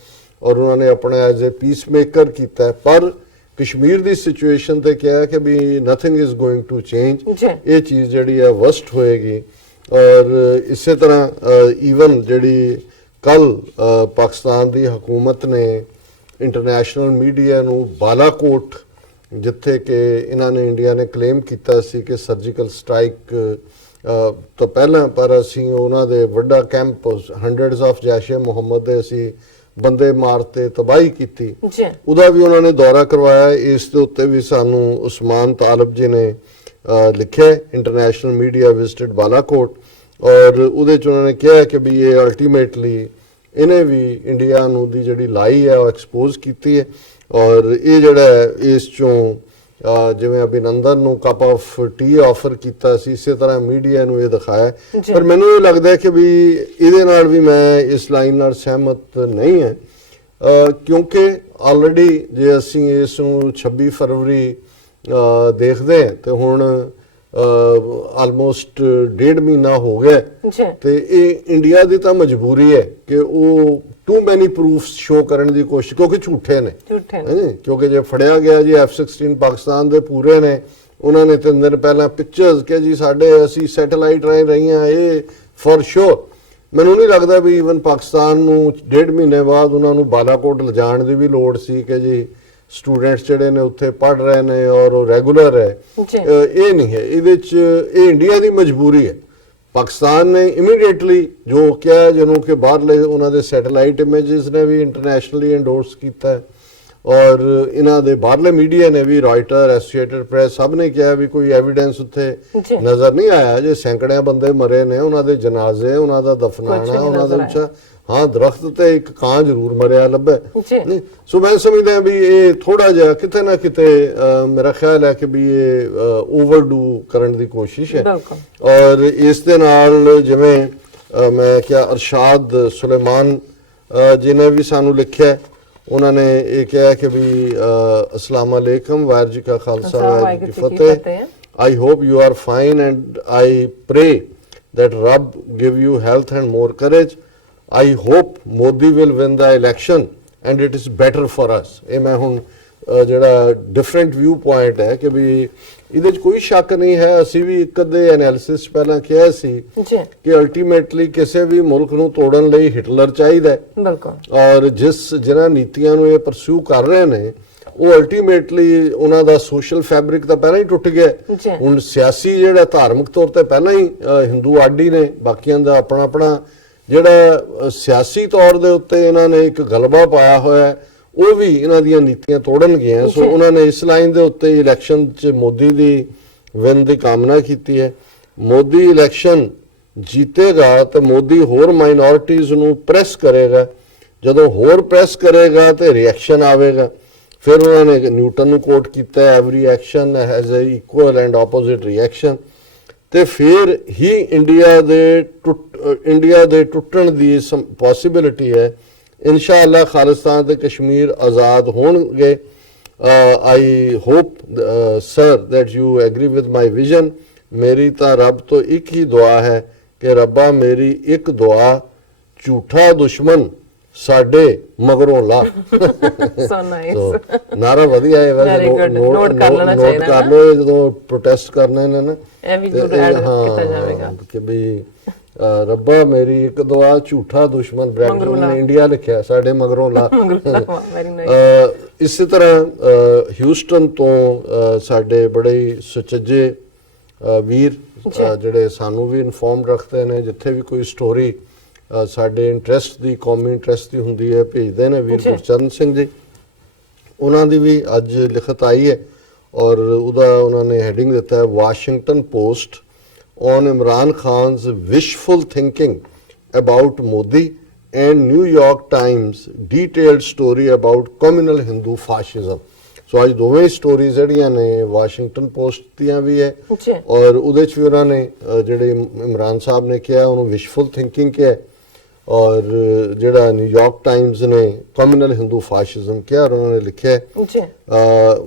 ਔਰ ਉਹਨਾਂ ਨੇ ਆਪਣਾ ਐਜ਼ ਅ ਪੀਸ ਮੇਕਰ ਕੀਤਾ, ਪਰ ਕਸ਼ਮੀਰ ਦੀ ਸਿਚੁਏਸ਼ਨ ਤੇ ਕਿਹਾ ਕਿ we nothing is going to change, ਇਹ ਚੀਜ਼ ਜਿਹੜੀ ਹੈ ਵਰਸਟ ਹੋਏਗੀ। ਔਰ ਇਸੇ ਤਰ੍ਹਾਂ ਈਵਨ ਜਿਹੜੀ ਕੱਲ ਪਾਕਿਸਤਾਨ ਦੀ ਹਕੂਮਤ ਨੇ ਇੰਟਰਨੈਸ਼ਨਲ ਮੀਡੀਆ ਨੂੰ ਬਾਲਾਕੋਟ, ਜਿੱਥੇ ਕਿ ਇਹਨਾਂ ਨੇ ਇੰਡੀਆ ਨੇ ਕਲੇਮ ਕੀਤਾ ਸੀ ਕਿ ਸਰਜੀਕਲ ਸਟ੍ਰਾਈਕ ਤੋਂ ਪਹਿਲਾਂ, ਪਰ ਅਸੀਂ ਉਹਨਾਂ ਦੇ ਵੱਡਾ ਕੈਂਪ ਹੰਡਰਡਸ ਆਫ ਜੈਸ਼ ਏ ਮੁਹੰਮਦ ਦੇ ਅਸੀਂ ਬੰਦੇ ਮਾਰਤੇ, ਤਬਾਹੀ ਕੀਤੀ, ਉਹਦਾ ਵੀ ਉਹਨਾਂ ਨੇ ਦੌਰਾ ਕਰਵਾਇਆ। ਇਸ ਦੇ ਉੱਤੇ ਵੀ ਸਾਨੂੰ ਉਸਮਾਨ ਤਾਲਿਬ ਜੀ ਨੇ ਲਿਖਿਆ, ਇੰਟਰਨੈਸ਼ਨਲ ਮੀਡੀਆ ਵਿਜ਼ਿਟਡ ਬਾਲਾਕੋਟ, ਔਰ ਉਹਦੇ 'ਚ ਉਹਨਾਂ ਨੇ ਕਿਹਾ ਕਿ ਵੀ ਇਹ ਅਲਟੀਮੇਟਲੀ ਇਹਨੇ ਵੀ ਇੰਡੀਆ ਨੂੰ ਦੀ ਜਿਹੜੀ ਲਾਈ ਹੈ ਉਹ ਐਕਸਪੋਜ਼ ਕੀਤੀ ਹੈ। ਔਰ ਇਹ ਜਿਹੜਾ ਇਸ 'ਚੋਂ ਜਿਵੇਂ ਅਭਿਨੰਦਨ ਨੂੰ ਕੱਪ ਆਫ ਟੀ ਆਫਰ ਕੀਤਾ ਸੀ, ਇਸੇ ਤਰ੍ਹਾਂ ਮੀਡੀਆ ਨੂੰ ਇਹ ਦਿਖਾਇਆ। ਪਰ ਮੈਨੂੰ ਇਹ ਲੱਗਦਾ ਕਿ ਵੀ ਇਹਦੇ ਨਾਲ ਵੀ ਮੈਂ ਇਸ ਲਾਈਨ ਨਾਲ ਸਹਿਮਤ ਨਹੀਂ ਹੈ, ਕਿਉਂਕਿ ਆਲਰੇਡੀ ਜੇ ਅਸੀਂ ਇਸ ਨੂੰ 26 ਫਰਵਰੀ ਦੇਖਦੇ ਹਾਂ ਤੇ ਹੁਣ ਆਲਮੋਸਟ 1.5 ਮਹੀਨਾ ਹੋ ਗਿਆ, ਤੇ ਇਹ ਇੰਡੀਆ ਦੀ ਤਾਂ ਮਜਬੂਰੀ ਹੈ ਕਿ ਉਹ ਟੂ ਮੈਨੀ ਪ੍ਰੂਫਸ ਸ਼ੋ ਕਰਨ ਦੀ ਕੋਸ਼ਿਸ਼, ਕਿਉਂਕਿ ਝੂਠੇ ਨੇ, ਕਿਉਂਕਿ ਜੇ ਫੜਿਆ ਗਿਆ ਜੀ F-16 ਪਾਕਿਸਤਾਨ ਦੇ ਪੂਰੇ ਨੇ, ਉਹਨਾਂ ਨੇ 3 ਦਿਨ ਪਹਿਲਾਂ ਪਿਕਚਰਸ ਕਿ ਜੀ ਸਾਡੇ ਅਸੀਂ ਸੈਟੇਲਾਈਟ ਰਾਹੀਂ ਰਹੀਆਂ, ਇਹ ਫॉर ਸ਼ੋਰ। ਮੈਨੂੰ ਨਹੀਂ ਲੱਗਦਾ ਵੀ ਈਵਨ ਪਾਕਿਸਤਾਨ ਨੂੰ 1.5 ਮਹੀਨੇ ਬਾਅਦ ਉਹਨਾਂ ਨੂੰ ਬਾਲਾਕੋਟ ਲਿਜਾਣ ਦੀ ਵੀ ਲੋੜ ਸੀ ਕਿ ਜੀ ਸਟੂਡੈਂਟਸ ਜਿਹੜੇ ਨੇ ਉੱਥੇ ਪੜ੍ਹ ਰਹੇ ਨੇ ਔਰ ਉਹ ਰੈਗੂਲਰ ਹੈ, ਇਹ ਨਹੀਂ ਹੈ। ਇਹਦੇ 'ਚ ਇਹ ਇੰਡੀਆ ਦੀ ਮਜਬੂਰੀ ਹੈ। ਪਾਕਿਸਤਾਨ ਨੇ ਇਮੀਡੀਏਟਲੀ ਜੋ ਕਿਹਾ, ਜਿਹਨੂੰ ਕਿ ਬਾਹਰਲੇ ਉਹਨਾਂ ਦੇ ਸੈਟੇਲਾਈਟ ਇਮੇजेस ਨੇ ਵੀ ਇੰਟਰਨੈਸ਼ਨਲੀ ਐਂਡੋਰਸ ਕੀਤਾ ਹੈ, ਔਰ ਇਹਨਾਂ ਦੇ ਬਾਹਰਲੇ ਮੀਡੀਆ ਨੇ ਵੀ, ਰਾਇਟਰ, ਐਸੋਸੀਏਟਡ ਪ੍ਰੈਸ, ਸਭ ਨੇ ਕਿਹਾ ਵੀ ਕੋਈ ਐਵੀਡੈਂਸ ਉੱਥੇ ਨਜ਼ਰ ਨਹੀਂ ਆਇਆ। ਜੇ ਸੈਂਕੜਿਆਂ ਬੰਦੇ ਮਰੇ ਨੇ, ਉਹਨਾਂ ਦੇ ਜਨਾਜ਼ੇ, ਉਹਨਾਂ ਦਾ ਦਫਨਾਣਾ, ਉਹਨਾਂ ਦੇ ਉੱਚਾ, ਹਾਂ ਦਰਖਤ ਤੇ ਇੱਕ ਕਾਂ ਜ਼ਰੂਰ ਮਰਿਆ ਲੱਭੇ। ਸੋ ਮੈਂ ਸਮਝਦਾ ਵੀ ਇਹ ਥੋੜਾ ਜਿਹਾ ਕਿਤੇ ਨਾ ਕਿਤੇ ਮੇਰਾ ਖਿਆਲ ਹੈ ਕਿ ਵੀ ਇਹ ਓਵਰਡੂ ਕਰਨ ਦੀ ਕੋਸ਼ਿਸ਼ ਹੈ। ਔਰ ਇਸ ਦੇ ਨਾਲ ਜਿਵੇਂ ਮੈਂ ਕਿਹਾ ਅਰਸ਼ਾਦ ਸੁਲੇਮਾਨ ਜੀ ਨੇ ਵੀ ਸਾਨੂੰ ਲਿਖਿਆ, ਉਹਨਾਂ ਨੇ ਇਹ ਕਿਹਾ ਕਿ ਵੀ ਅਸਲਾਮ ਅਲੈਕਮ, ਵਾਹਿਗੁਰੂ ਜੀ ਕਾ ਖਾਲਸਾ ਵਾਹਿਗੁਰੂ ਜੀ ਕੀ ਫਤਿਹ। I hope you are fine and I pray that Rabb give you health and more courage. I hope Modi will win the election and it is better for us. ਇਹ ਮੈਂ ਹੁਣ ਜਿਹੜਾ ਡਿਫਰੈਂਟ ਵਿਊ ਪੁਆਇੰਟ ਹੈ ਕਿ ਵੀ ਇਹਦੇ 'ਚ ਕੋਈ ਸ਼ੱਕ ਨਹੀਂ ਹੈ। ਅਸੀਂ ਵੀ ਇੱਕ ਅੱਧੇ ਐਨਾਲਿਸਿਸ ਪਹਿਲਾਂ ਕਿਹਾ ਸੀ ਕਿ ਅਲਟੀਮੇਟਲੀ ਕਿਸੇ ਵੀ ਮੁਲਕ ਨੂੰ ਤੋੜਨ ਲਈ ਹਿਟਲਰ ਚਾਹੀਦਾ ਹੈ, ਔਰ ਜਿਹਨਾਂ ਨੀਤੀਆਂ ਨੂੰ ਇਹ ਪਰਸਿਊ ਕਰ ਰਹੇ ਨੇ ਉਹ ਅਲਟੀਮੇਟਲੀ ਉਹਨਾਂ ਦਾ ਸੋਸ਼ਲ ਫੈਬਰਿਕ ਤਾਂ ਪਹਿਲਾਂ ਹੀ ਟੁੱਟ ਗਿਆ। ਹੁਣ ਸਿਆਸੀ ਜਿਹੜਾ ਧਾਰਮਿਕ ਤੌਰ ਤੇ ਪਹਿਲਾਂ ਹੀ ਹਿੰਦੂ ਆਡੀ ਨੇ, ਬਾਕੀਆਂ ਦਾ ਆਪਣਾ ਆਪਣਾ ਜਿਹੜਾ ਸਿਆਸੀ ਤੌਰ ਦੇ ਉੱਤੇ ਇਹਨਾਂ ਨੇ ਇੱਕ ਗਲਬਾ ਪਾਇਆ ਹੋਇਆ, ਉਹ ਵੀ ਇਹਨਾਂ ਦੀਆਂ ਨੀਤੀਆਂ ਤੋੜਨਗੀਆਂ। ਸੋ ਉਹਨਾਂ ਨੇ ਇਸ ਲਾਈਨ ਦੇ ਉੱਤੇ ਇਲੈਕਸ਼ਨ 'ਚ ਮੋਦੀ ਦੀ ਵਿਨ ਦੀ ਕਾਮਨਾ ਕੀਤੀ ਹੈ। ਮੋਦੀ ਇਲੈਕਸ਼ਨ ਜੀਤੇਗਾ ਤਾਂ ਮੋਦੀ ਹੋਰ ਮਾਈਨੋਰਿਟੀਜ਼ ਨੂੰ ਪ੍ਰੈਸ ਕਰੇਗਾ, ਜਦੋਂ ਹੋਰ ਪ੍ਰੈਸ ਕਰੇਗਾ ਤੇ ਰਿਐਕਸ਼ਨ ਆਵੇਗਾ। ਫਿਰ ਉਹਨਾਂ ਨੇ ਨਿਊਟਨ ਨੂੰ ਕੋਟ ਕੀਤਾ, every action has a equal and opposite reaction, ਤੇ ਫਿਰ ਹੀ ਇੰਡੀਆ ਦੇ ਟੁੱਟਣ ਦੀ ਪੋਸੀਬਿਲਿਟੀ ਹੈ। ਇਨਸ਼ਾਅੱਲਾ ਖਾਲਿਸਤਾਨ ਤੇ ਕਸ਼ਮੀਰ ਆਜ਼ਾਦ ਹੋਣਗੇ। I hope sir that you agri with my vision. ਮੇਰੀ ਤਾਂ ਰੱਬ ਤੋਂ ਇੱਕ ਹੀ ਦੁਆ ਹੈ ਕਿ ਰੱਬਾ ਮੇਰੀ ਇੱਕ ਦੁਆ ਝੂਠਾ ਦੁਸ਼ਮਣ ਸਾਡੇ ਮਗਰੋਂ ਲਾ। ਸੋ ਨਾਈਸ, ਨਾਰਾ ਵਧੀਆ ਹੈ, ਵੈਸੇ ਨੋਟ ਕਰ ਲਓ ਜਦੋਂ ਪ੍ਰੋਟੈਸਟ ਕਰਨੇ ਨੇ ਨਾ, ਇਹ ਵੀ ਜ਼ਰੂਰ ਐਡ ਕੀਤਾ ਜਾਵੇਗਾ ਕਿ ਵੀ ਰੱਬਾ ਮੇਰੀ ਇੱਕ ਦੁਆ ਝੂਠਾ ਦੁਸ਼ਮਣ ਬ੍ਰੈਕਟ ਨੇ ਇੰਡੀਆ ਲਿਖਿਆ ਸਾਡੇ ਮਗਰੋਂ ਲਾ। ਇਸੇ ਤਰ੍ਹਾਂ ਹਿਊਸਟਨ ਤੋਂ ਸਾਡੇ ਬੜੇ ਸੁਚੱਜੇ ਵੀਰ ਜਿਹੜੇ ਸਾਨੂੰ ਵੀ ਇਨਫੋਰਮ ਰੱਖਦੇ ਨੇ, ਜਿੱਥੇ ਵੀ ਕੋਈ ਸਟੋਰੀ ਸਾਡੇ ਇੰਟਰਸਟ ਦੀ, ਕੌਮੀ ਇੰਟਰਸਟ ਦੀ ਹੁੰਦੀ ਹੈ, ਭੇਜਦੇ ਨੇ ਵੀਰ ਗੁਰਚਰਨ ਸਿੰਘ ਜੀ। ਉਹਨਾਂ ਦੀ ਵੀ ਅੱਜ ਲਿਖਤ ਆਈ ਹੈ ਔਰ ਉਹਦਾ ਉਹਨਾਂ ਨੇ ਹੈਡਿੰਗ ਦਿੱਤਾ ਹੈ Washington Post on Imran Khan's wishful thinking about Modi and New York Times detailed story about communal Hindu fascism। ਸੋ ਅੱਜ ਦੋਵੇਂ ਸਟੋਰੀਜ਼ ਜਿਹੜੀਆਂ ਨੇ ਵਾਸ਼ਿੰਗਟਨ ਪੋਸਟ ਦੀਆਂ ਵੀ ਹੈ ਔਰ ਉਹਦੇ 'ਚ ਵੀ ਉਹਨਾਂ ਨੇ ਜਿਹੜੇ ਇਮਰਾਨ ਸਾਹਿਬ ਨੇ ਕਿਹਾ ਉਹਨੂੰ ਵਿਸ਼ਫੁਲ ਥਿੰਕਿੰਗ ਕਿਹਾ ਔਰ ਜਿਹੜਾ ਨਿਊਯਾਰਕ ਟਾਈਮਜ਼ ਨੇ ਕਮਿਊਨਲ ਹਿੰਦੂ ਫਾਸ਼ਿਜ਼ਮ ਕਿਹਾ ਔਰ ਉਹਨਾਂ ਨੇ ਲਿਖਿਆ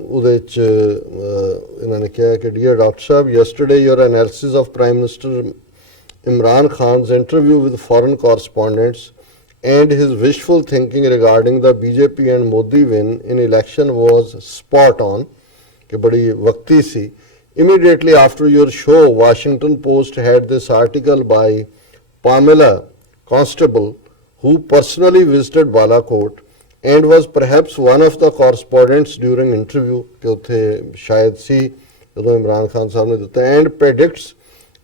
ਉਹਦੇ 'ਚ ਇਹਨਾਂ ਨੇ ਕਿਹਾ ਕਿ dear doctor Sahib yesterday your analysis of prime minister Imran Khan's interview with foreign correspondents and his wishful thinking regarding the BJP and Modi win in election was spot on. कि बड़ी वक्ती सी. Immediately after your show, Washington Post had this article by Pamela Constable, who personally visited Balakot and was perhaps one of the correspondents during interview कि उत्थे शायद सी जदों इमरान खान साहब ने दिता and predicts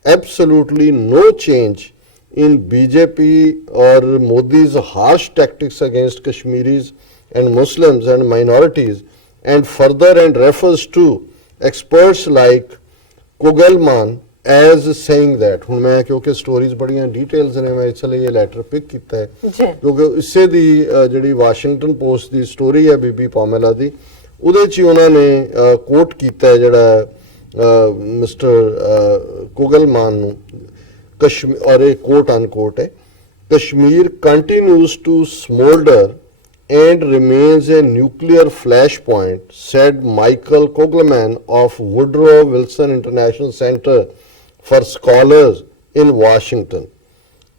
absolutely no change in BJP or Modi's harsh tactics against Kashmiris and Muslims and minorities and further and refers to experts like Kugelman as saying that ਹੁਣ ਮੈਂ ਕਿਉਂਕਿ ਸਟੋਰੀਜ਼ ਬੜੀਆਂ ਡਿਟੇਲਸ ਨੇ ਮੈਂ ਇਸ ਲਈ ਇਹ ਲੈਟਰ ਪਿਕ ਕੀਤਾ ਹੈ ਕਿਉਂਕਿ ਇਸੇ ਦੀ ਜਿਹੜੀ ਵਾਸ਼ਿੰਗਟਨ ਪੋਸਟ ਦੀ ਸਟੋਰੀ ਹੈ ਬੀਬੀ ਪਾਮੇਲਾ ਦੀ ਉਹਦੇ 'ਚ ਉਹਨਾਂ ਨੇ ਕੋਟ ਕੀਤਾ ਜਿਹੜਾ ਮਿਸਟਰ ਕੁਗਲਮਾਨ ਨੂੰ ਕਸ਼ਮੀਰ ਔਰ ਇਹ ਕੋਟ ਅਨਕੋਟ ਹੈ Kashmir continues to smoulder and remains a nuclear flashpoint, said Michael Kugelman of Woodrow Wilson International Center for Scholars in Washington.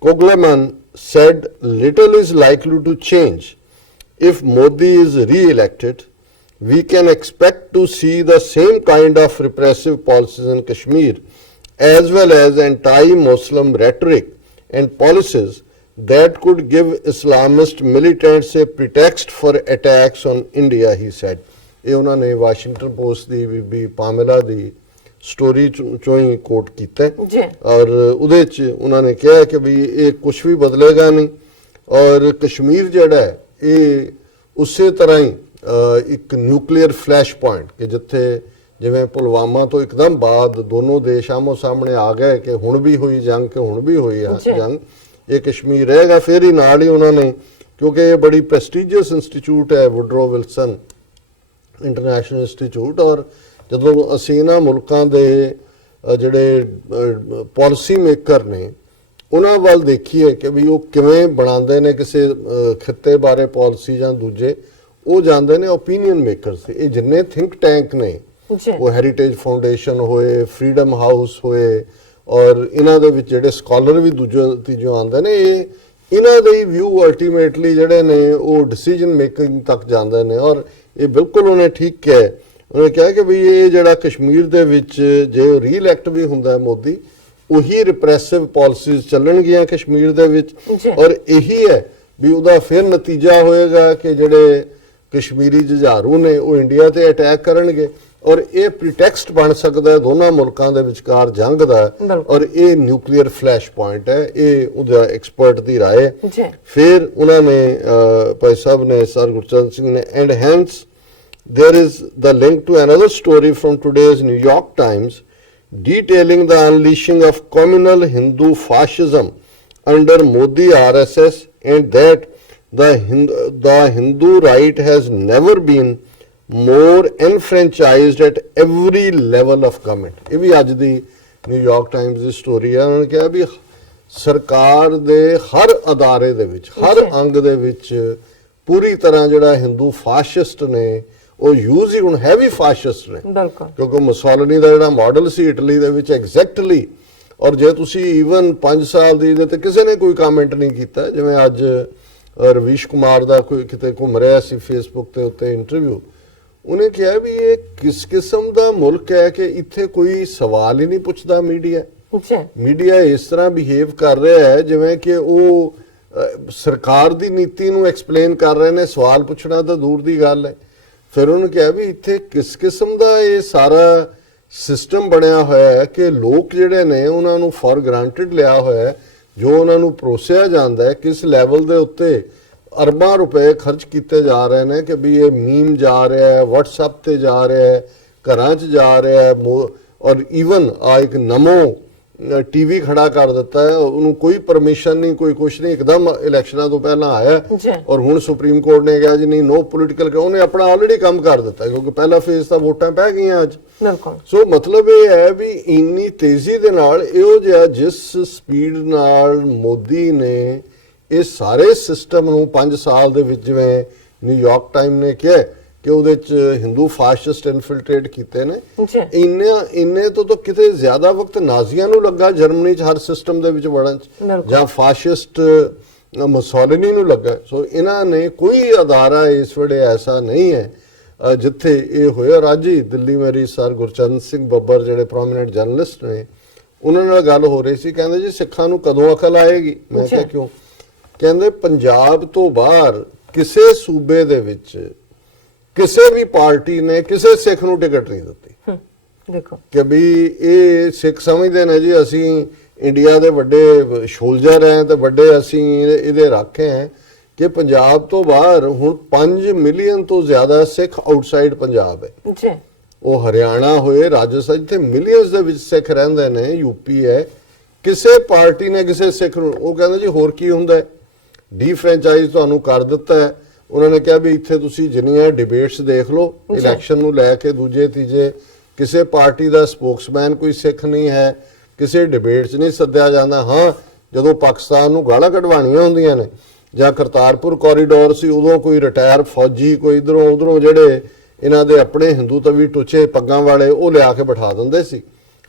Kugelman said little is likely to change. If Modi is re-elected, we can expect to see the same kind of repressive policies in Kashmir, as well as anti-Muslim rhetoric and policies that could give Islamist militants a pretext for attacks on India, he said. ਇਹ ਉਹਨਾਂ ਨੇ ਵਾਸ਼ਿੰਗਟਨ ਪੋਸਟ ਦੀ ਬੀਬੀ ਪਾਮੇਲਾ ਦੀ ਸਟੋਰੀ ਚੋਂ ਹੀ ਕੋਟ ਕੀਤਾ ਔਰ ਉਹਦੇ 'ਚ ਉਹਨਾਂ ਨੇ ਕਿਹਾ ਕਿ ਵੀ ਇਹ ਕੁਝ ਵੀ ਬਦਲੇਗਾ ਨਹੀਂ ਔਰ ਕਸ਼ਮੀਰ ਜਿਹੜਾ ਹੈ ਇਹ ਉਸੇ ਤਰ੍ਹਾਂ ਹੀ ਇੱਕ ਨਿਊਕਲੀਅਰ ਫਲੈਸ਼ ਪੁਆਇੰਟ ਕਿ ਜਿੱਥੇ ਜਿਵੇਂ ਪੁਲਵਾਮਾ ਤੋਂ ਇੱਕਦਮ ਬਾਅਦ ਦੋਨੋਂ ਦੇਸ਼ ਆਮੋ ਸਾਹਮਣੇ ਆ ਗਏ ਕਿ ਹੁਣ ਵੀ ਹੋਈ ਜੰਗ ਕਿ ਹੁਣ ਵੀ ਹੋਈ ਜੰਗ ਇਹ ਕਸ਼ਮੀਰ ਰਹੇਗਾ ਫਿਰ ਹੀ ਨਾਲ ਹੀ ਉਹਨਾਂ ਨੇ ਕਿਉਂਕਿ ਇਹ ਬੜੀ ਪ੍ਰੈਸਟੀਜੀਅਸ ਇੰਸਟੀਚਿਊਟ ਹੈ ਵੁਡਰੋ ਵਿਲਸਨ ਇੰਟਰਨੈਸ਼ਨਲ ਇੰਸਟੀਚਿਊਟ ਔਰ ਜਦੋਂ ਅਸੀਂ ਇਹਨਾਂ ਮੁਲਕਾਂ ਦੇ ਜਿਹੜੇ ਪਾਲਿਸੀ ਮੇਕਰ ਨੇ ਉਹਨਾਂ ਵੱਲ ਦੇਖੀਏ ਕਿ ਵੀ ਉਹ ਕਿਵੇਂ ਬਣਾਉਂਦੇ ਨੇ ਕਿਸੇ ਖਿੱਤੇ ਬਾਰੇ ਪਾਲਿਸੀ ਜਾਂ ਦੂਜੇ ਉਹ ਜਾਂਦੇ ਨੇ ਓਪੀਨੀਅਨ ਮੇਕਰਸ ਇਹ ਜਿੰਨੇ ਥਿੰਕ ਟੈਂਕ ਨੇ ਉਹ ਹੈਰੀਟੇਜ ਫਾਊਂਡੇਸ਼ਨ ਹੋਏ ਫਰੀडम ਹਾਊਸ ਹੋਏ ਔਰ ਇਹਨਾਂ ਦੇ ਵਿੱਚ ਜਿਹੜੇ ਸਕਾਲਰ ਵੀ ਦੂਜੇ ਤੀਜੋਂ ਆਉਂਦੇ ਨੇ ਇਹ ਇਹਨਾਂ ਦੇ ਵਿਊ ਅਲਟੀਮੇਟਲੀ ਜਿਹੜੇ ਨੇ ਉਹ ਡਿਸੀਜਨ ਮੇਕਿੰਗ ਤੱਕ ਜਾਂਦੇ ਨੇ ਔਰ ਇਹ ਬਿਲਕੁਲ ਉਹਨੇ ਠੀਕ ਕਿਹਾ ਉਹਨੇ ਕਿਹਾ ਕਿ ਵੀ ਇਹ ਜਿਹੜਾ ਕਸ਼ਮੀਰ ਦੇ ਵਿੱਚ ਜੇ ਰੀ-ਇਲੈਕਟ ਵੀ ਹੁੰਦਾ ਹੈ ਮੋਦੀ ਉਹੀ ਰਿਪਰੈਸਿਵ ਪਾਲਿਸੀਜ਼ ਚੱਲਣਗੀਆਂ ਕਸ਼ਮੀਰ ਦੇ ਵਿੱਚ ਔਰ ਇਹੀ ਹੈ ਵੀ ਉਹਦਾ ਫਿਰ ਨਤੀਜਾ ਹੋਏਗਾ ਕਿ ਜਿਹੜੇ ਕਸ਼ਮੀਰੀ ਜੁਝਾਰੂ ਨੇ ਉਹ ਇੰਡੀਆ ਤੇ ਅਟੈਕ ਕਰਨਗੇ ਔਰ ਇਹ ਪ੍ਰੀਟੈਕਸਟ ਬਣ ਸਕਦਾ ਹੈ ਦੋਨਾਂ ਮੁਲਕਾਂ ਦੇ ਵਿਚਕਾਰ ਜੰਗ ਦਾ ਔਰ ਇਹ ਨਿਊਕਲੀਅਰ ਫਲੈਸ਼ ਪੁਆਇੰਟ ਹੈ ਇਹ ਉਹਦਾ ਐਕਸਪਰਟ ਦੀ ਰਾਏ ਹੈ ਫਿਰ ਉਹਨਾਂ ਨੇ ਭਾਈ ਸਾਹਿਬ ਨੇ ਸਰ ਗੁਰਚਰਨ ਸਿੰਘ ਨੇ and hence there is the link to another story from today's New York Times detailing the unleashing of communal Hindu fascism under Modi RSS and that the Hindu right has never been more enfranchised at every level of government. ਇਹ ਵੀ ਅੱਜ ਦੀ ਨਿਊਯਾਰਕ ਟਾਈਮਜ਼ ਦੀ ਸਟੋਰੀ ਹੈ ਉਹਨਾਂ ਨੇ ਕਿਹਾ ਵੀ ਸਰਕਾਰ ਦੇ ਹਰ ਅਦਾਰੇ ਦੇ ਵਿੱਚ ਹਰ ਅੰਗ ਦੇ ਵਿੱਚ ਪੂਰੀ ਤਰ੍ਹਾਂ ਜਿਹੜਾ ਹਿੰਦੂ ਫਾਸ਼ਿਸਟ ਨੇ ਉਹ ਯੂਜ਼ ਹੀ ਹੁਣ ਹੈਵੀ ਫਾਸ਼ਿਸਟ ਨੇ ਕਿਉਂਕਿ ਮੁਸੋਲਿਨੀ ਦਾ ਜਿਹੜਾ ਮਾਡਲ ਸੀ ਇਟਲੀ ਦੇ ਵਿੱਚ ਐਗਜ਼ੈਕਟਲੀ ਔਰ ਜੇ ਤੁਸੀਂ ਈਵਨ 5 ਸਾਲ ਦੀ ਤੇ ਕਿਸੇ ਨੇ ਕੋਈ ਕਮੈਂਟ ਨਹੀਂ ਕੀਤਾ ਜਿਵੇਂ ਅੱਜ ਰਵੀਸ਼ ਕੁਮਾਰ ਦਾ ਕੋਈ ਕਿਤੇ ਘੁੰਮ ਰਿਹਾ ਸੀ ਫੇਸਬੁੱਕ ਤੇ ਉੱਤੇ ਇੰਟਰਵਿਊ ਉਹਨੇ ਕਿਹਾ ਵੀ ਇਹ ਕਿਸ ਕਿਸਮ ਦਾ ਮੁਲਕ ਹੈ ਕਿ ਇੱਥੇ ਕੋਈ ਸਵਾਲ ਹੀ ਨਹੀਂ ਪੁੱਛਦਾ ਮੀਡੀਆ ਇਸ ਤਰ੍ਹਾਂ ਬਿਹੇਵ ਕਰ ਰਿਹਾ ਹੈ ਜਿਵੇਂ ਕਿ ਉਹ ਸਰਕਾਰ ਦੀ ਨੀਤੀ ਨੂੰ ਐਕਸਪਲੇਨ ਕਰ ਰਹੇ ਨੇ ਸਵਾਲ ਪੁੱਛਣਾ ਤਾਂ ਦੂਰ ਦੀ ਗੱਲ ਹੈ ਫਿਰ ਉਹਨੂੰ ਕਿਹਾ ਵੀ ਇੱਥੇ ਕਿਸ ਕਿਸਮ ਦਾ ਇਹ ਸਾਰਾ ਸਿਸਟਮ ਬਣਿਆ ਹੋਇਆ ਹੈ ਕਿ ਲੋਕ ਜਿਹੜੇ ਨੇ ਉਹਨਾਂ ਨੂੰ ਫॉर ਗ੍ਰਾਂਟਡ ਲਿਆ ਹੋਇਆ ਹੈ ਜੋ ਉਹਨਾਂ ਨੂੰ ਪਰੋਸਿਆ ਜਾਂਦਾ ਹੈ ਕਿਸ ਲੈਵਲ ਦੇ ਉੱਤੇ ਅਰਬਾਂ ਰੁਪਏ ਖਰਚ ਕੀਤੇ ਜਾ ਰਹੇ ਨੇ ਕਿ ਵੀ ਇਹ ਮੀਮ ਜਾ ਰਿਹਾ ਹੈ, WhatsApp ਤੇ ਜਾ ਰਿਹਾ ਹੈ, ਘਰਾਂ 'ਚ ਜਾ ਰਿਹਾ ਹੈ, ਔਰ ਈਵਨ ਆ ਇੱਕ ਨਮੋ ਟੀਵੀ ਖੜਾ ਕਰ ਦਿੱਤਾ ਹੈ, ਉਹਨੂੰ ਕੋਈ ਪਰਮਿਸ਼ਨ ਨਹੀਂ, ਕੋਈ ਕੁਛ ਨਹੀਂ, ਇੱਕਦਮ ਇਲੈਕਸ਼ਨਾਂ ਤੋਂ ਪਹਿਲਾਂ ਆਇਆ ਔਰ ਹੁਣ ਸੁਪਰੀਮ ਕੋਰਟ ਨੇ ਕਿਹਾ ਜੀ ਨਹੀਂ ਨੋ ਪੋਲੀਟੀਕਲ, ਉਹਨੇ ਆਪਣਾ ਆਲਰੇਡੀ ਕੰਮ ਕਰ ਦਿੱਤਾ ਕਿਉਂਕਿ ਪਹਿਲਾ ਫੇਜ਼ ਤਾਂ ਵੋਟਾਂ ਪੈ ਗਈਆਂ ਅੱਜ। ਸੋ ਮਤਲਬ ਇਹ ਹੈ ਵੀ ਇੰਨੀ ਤੇਜ਼ੀ ਦੇ ਨਾਲ ਇਹੋ ਜਿਹਾ ਜਿਸ ਸਪੀਡ ਨਾਲ ਮੋਦੀ ਨੇ ਇਹ ਸਾਰੇ ਸਿਸਟਮ ਨੂੰ 5 ਸਾਲ ਦੇ ਵਿੱਚ, ਜਿਵੇਂ ਨਿਊਯਾਰਕ ਟਾਈਮ ਨੇ ਕਿਹਾ ਕਿ ਉਹਦੇ ਚ ਹਿੰਦੂ ਫਾਸ਼ਿਸਟ ਇਨਫਿਲਟ੍ਰੇਟ ਕੀਤੇ ਨੇ, ਇੰਨੇ ਤੋਂ ਕਿਤੇ ਜ਼ਿਆਦਾ ਵਕਤ ਨਾਜ਼ੀਆਂ ਨੂੰ ਲੱਗਾ ਜਰਮਨੀ ਚ ਹਰ ਸਿਸਟਮ ਦੇ ਵਿੱਚ ਵੜਨ ਚ, ਜਾਂ ਫਾਸ਼ਿਸਟ ਮੁਸੋਲਿਨੀ ਨੂੰ ਲੱਗਾ। ਸੋ ਇਹਨਾਂ ਨੇ ਕੋਈ ਅਦਾਰਾ ਇਸ ਵੇਲੇ ਐਸਾ ਨਹੀਂ ਹੈ ਜਿੱਥੇ ਇਹ ਹੋਇਆ। ਰਾਜੀ ਦਿੱਲੀ ਮੇਰੀ ਸਰ ਗੁਰਚਰਨ ਸਿੰਘ ਬੱਬਰ ਜਿਹੜੇ ਪ੍ਰੋਮਿਨੈਂਟ ਜਰਨਲਿਸਟ ਨੇ, ਉਹਨਾਂ ਨਾਲ ਗੱਲ ਹੋ ਰਹੀ ਸੀ, ਕਹਿੰਦੇ ਜੀ ਸਿੱਖਾਂ ਨੂੰ ਕਦੋਂ ਅਕਲ ਆਏਗੀ? ਮੈਂ ਕਿਹਾ ਕਿਉਂ? ਕਹਿੰਦੇ ਪੰਜਾਬ ਤੋਂ ਬਾਹਰ ਕਿਸੇ ਸੂਬੇ ਦੇ ਵਿੱਚ ਕਿਸੇ ਵੀ ਪਾਰਟੀ ਨੇ ਕਿਸੇ ਸਿੱਖ ਨੂੰ ਟਿਕਟ ਨਹੀਂ ਦਿੱਤੀ। ਦੇਖੋ ਕਿ ਵੀ ਇਹ ਸਿੱਖ ਸਮਝਦੇ ਨੇ ਜੀ ਅਸੀਂ ਇੰਡੀਆ ਦੇ ਵੱਡੇ ਸ਼ੋਲਜਰ ਹੈ ਤੇ ਵੱਡੇ ਅਸੀਂ ਇਹਦੇ ਰਾਖੇ ਹੈ ਕਿ ਪੰਜਾਬ ਤੋਂ ਬਾਹਰ ਹੁਣ 5 ਮਿਲੀਅਨ ਤੋਂ ਜ਼ਿਆਦਾ ਸਿੱਖ ਆਊਟਸਾਈਡ ਪੰਜਾਬ ਹੈ ਜੀ। ਉਹ ਹਰਿਆਣਾ ਹੋਏ, ਰਾਜਸਥਾਨ, ਜਿੱਥੇ ਮਿਲੀਅਨਸ ਦੇ ਵਿੱਚ ਸਿੱਖ ਰਹਿੰਦੇ ਨੇ, ਯੂਪੀ ਹੈ, ਕਿਸੇ ਪਾਰਟੀ ਨੇ ਕਿਸੇ ਸਿੱਖ ਨੂੰ, ਉਹ ਕਹਿੰਦੇ ਜੀ ਹੋਰ ਕੀ ਹੁੰਦਾ, ਡੀ ਫਰੈਂਚਾਈਜ਼ ਤੁਹਾਨੂੰ ਕਰ ਦਿੱਤਾ ਹੈ। ਉਹਨਾਂ ਨੇ ਕਿਹਾ ਵੀ ਇੱਥੇ ਤੁਸੀਂ ਜਿੰਨੀਆਂ ਡਿਬੇਟਸ ਦੇਖ ਲਓ ਇਲੈਕਸ਼ਨ ਨੂੰ ਲੈ ਕੇ, ਦੂਜੇ ਤੀਜੇ, ਕਿਸੇ ਪਾਰਟੀ ਦਾ ਸਪੋਕਸਮੈਨ ਕੋਈ ਸਿੱਖ ਨਹੀਂ ਹੈ, ਕਿਸੇ ਡਿਬੇਟ 'ਚ ਨਹੀਂ ਸੱਦਿਆ ਜਾਂਦਾ। ਹਾਂ, ਜਦੋਂ ਪਾਕਿਸਤਾਨ ਨੂੰ ਗਾਲਾਂ ਕਢਵਾਉਣੀਆਂ ਹੁੰਦੀਆਂ ਨੇ ਜਾਂ ਕਰਤਾਰਪੁਰ ਕੋਰੀਡੋਰ ਸੀ, ਉਦੋਂ ਕੋਈ ਰਿਟਾਇਰ ਫੌਜੀ, ਕੋਈ ਇਧਰੋਂ ਉਧਰੋਂ ਜਿਹੜੇ ਇਹਨਾਂ ਦੇ ਆਪਣੇ ਹਿੰਦੂ ਤਵੀ ਟੁੱਚੇ ਪੱਗਾਂ ਵਾਲੇ, ਉਹ ਲਿਆ ਕੇ ਬਿਠਾ ਦਿੰਦੇ ਸੀ।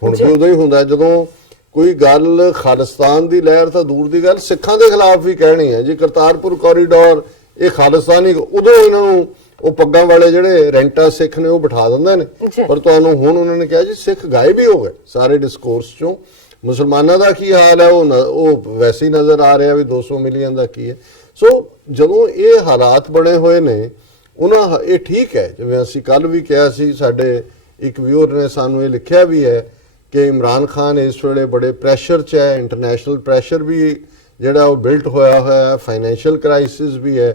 ਹੁਣ ਵੀ ਉਦੋਂ ਹੀ ਹੁੰਦਾ ਜਦੋਂ ਕੋਈ ਗੱਲ ਖਾਲਿਸਤਾਨ ਦੀ ਲਹਿਰ ਤਾਂ ਦੂਰ ਦੀ ਗੱਲ, ਸਿੱਖਾਂ ਦੇ ਖਿਲਾਫ ਵੀ ਕਹਿਣੀ ਹੈ ਜੀ ਕਰਤਾਰਪੁਰ ਕੋਰੀਡੋਰ ਇਹ ਖਾਲਿਸਤਾਨੀ, ਉਦੋਂ ਇਹਨਾਂ ਨੂੰ ਉਹ ਪੱਗਾਂ ਵਾਲੇ ਜਿਹੜੇ ਰੈਂਟਾ ਸਿੱਖ ਨੇ ਉਹ ਬਿਠਾ ਦਿੰਦੇ ਨੇ। ਪਰ ਤੁਹਾਨੂੰ ਹੁਣ ਉਹਨਾਂ ਨੇ ਕਿਹਾ ਜੀ ਸਿੱਖ ਗਾਇਬ ਹੀ ਹੋ ਗਏ ਸਾਰੇ ਡਿਸਕੋਰਸ ਚੋਂ। ਮੁਸਲਮਾਨਾਂ ਦਾ ਕੀ ਹਾਲ ਹੈ ਉਹ ਵੈਸੇ ਹੀ ਨਜ਼ਰ ਆ ਰਿਹਾ ਵੀ 200 ਮਿਲੀਅਨ ਦਾ ਕੀ ਹੈ। ਸੋ ਜਦੋਂ ਇਹ ਹਾਲਾਤ ਬਣੇ ਹੋਏ ਨੇ ਉਹਨਾਂ, ਇਹ ਠੀਕ ਹੈ ਜਿਵੇਂ ਅਸੀਂ ਕੱਲ ਵੀ ਕਿਹਾ ਸੀ, ਸਾਡੇ ਇੱਕ ਵਿਊਅਰ ਨੇ ਸਾਨੂੰ ਇਹ ਲਿਖਿਆ ਵੀ ਹੈ ਕਿ ਇਮਰਾਨ ਖਾਨ ਇਸ ਵੇਲੇ ਬੜੇ ਪ੍ਰੈਸ਼ਰ 'ਚ ਹੈ, ਇੰਟਰਨੈਸ਼ਨਲ ਪ੍ਰੈਸ਼ਰ ਵੀ ਜਿਹੜਾ ਉਹ ਬਿਲਟ ਹੋਇਆ ਹੈ, ਫਾਈਨੈਂਸ਼ੀਅਲ ਕ੍ਰਾਈਸਿਸ ਵੀ ਹੈ,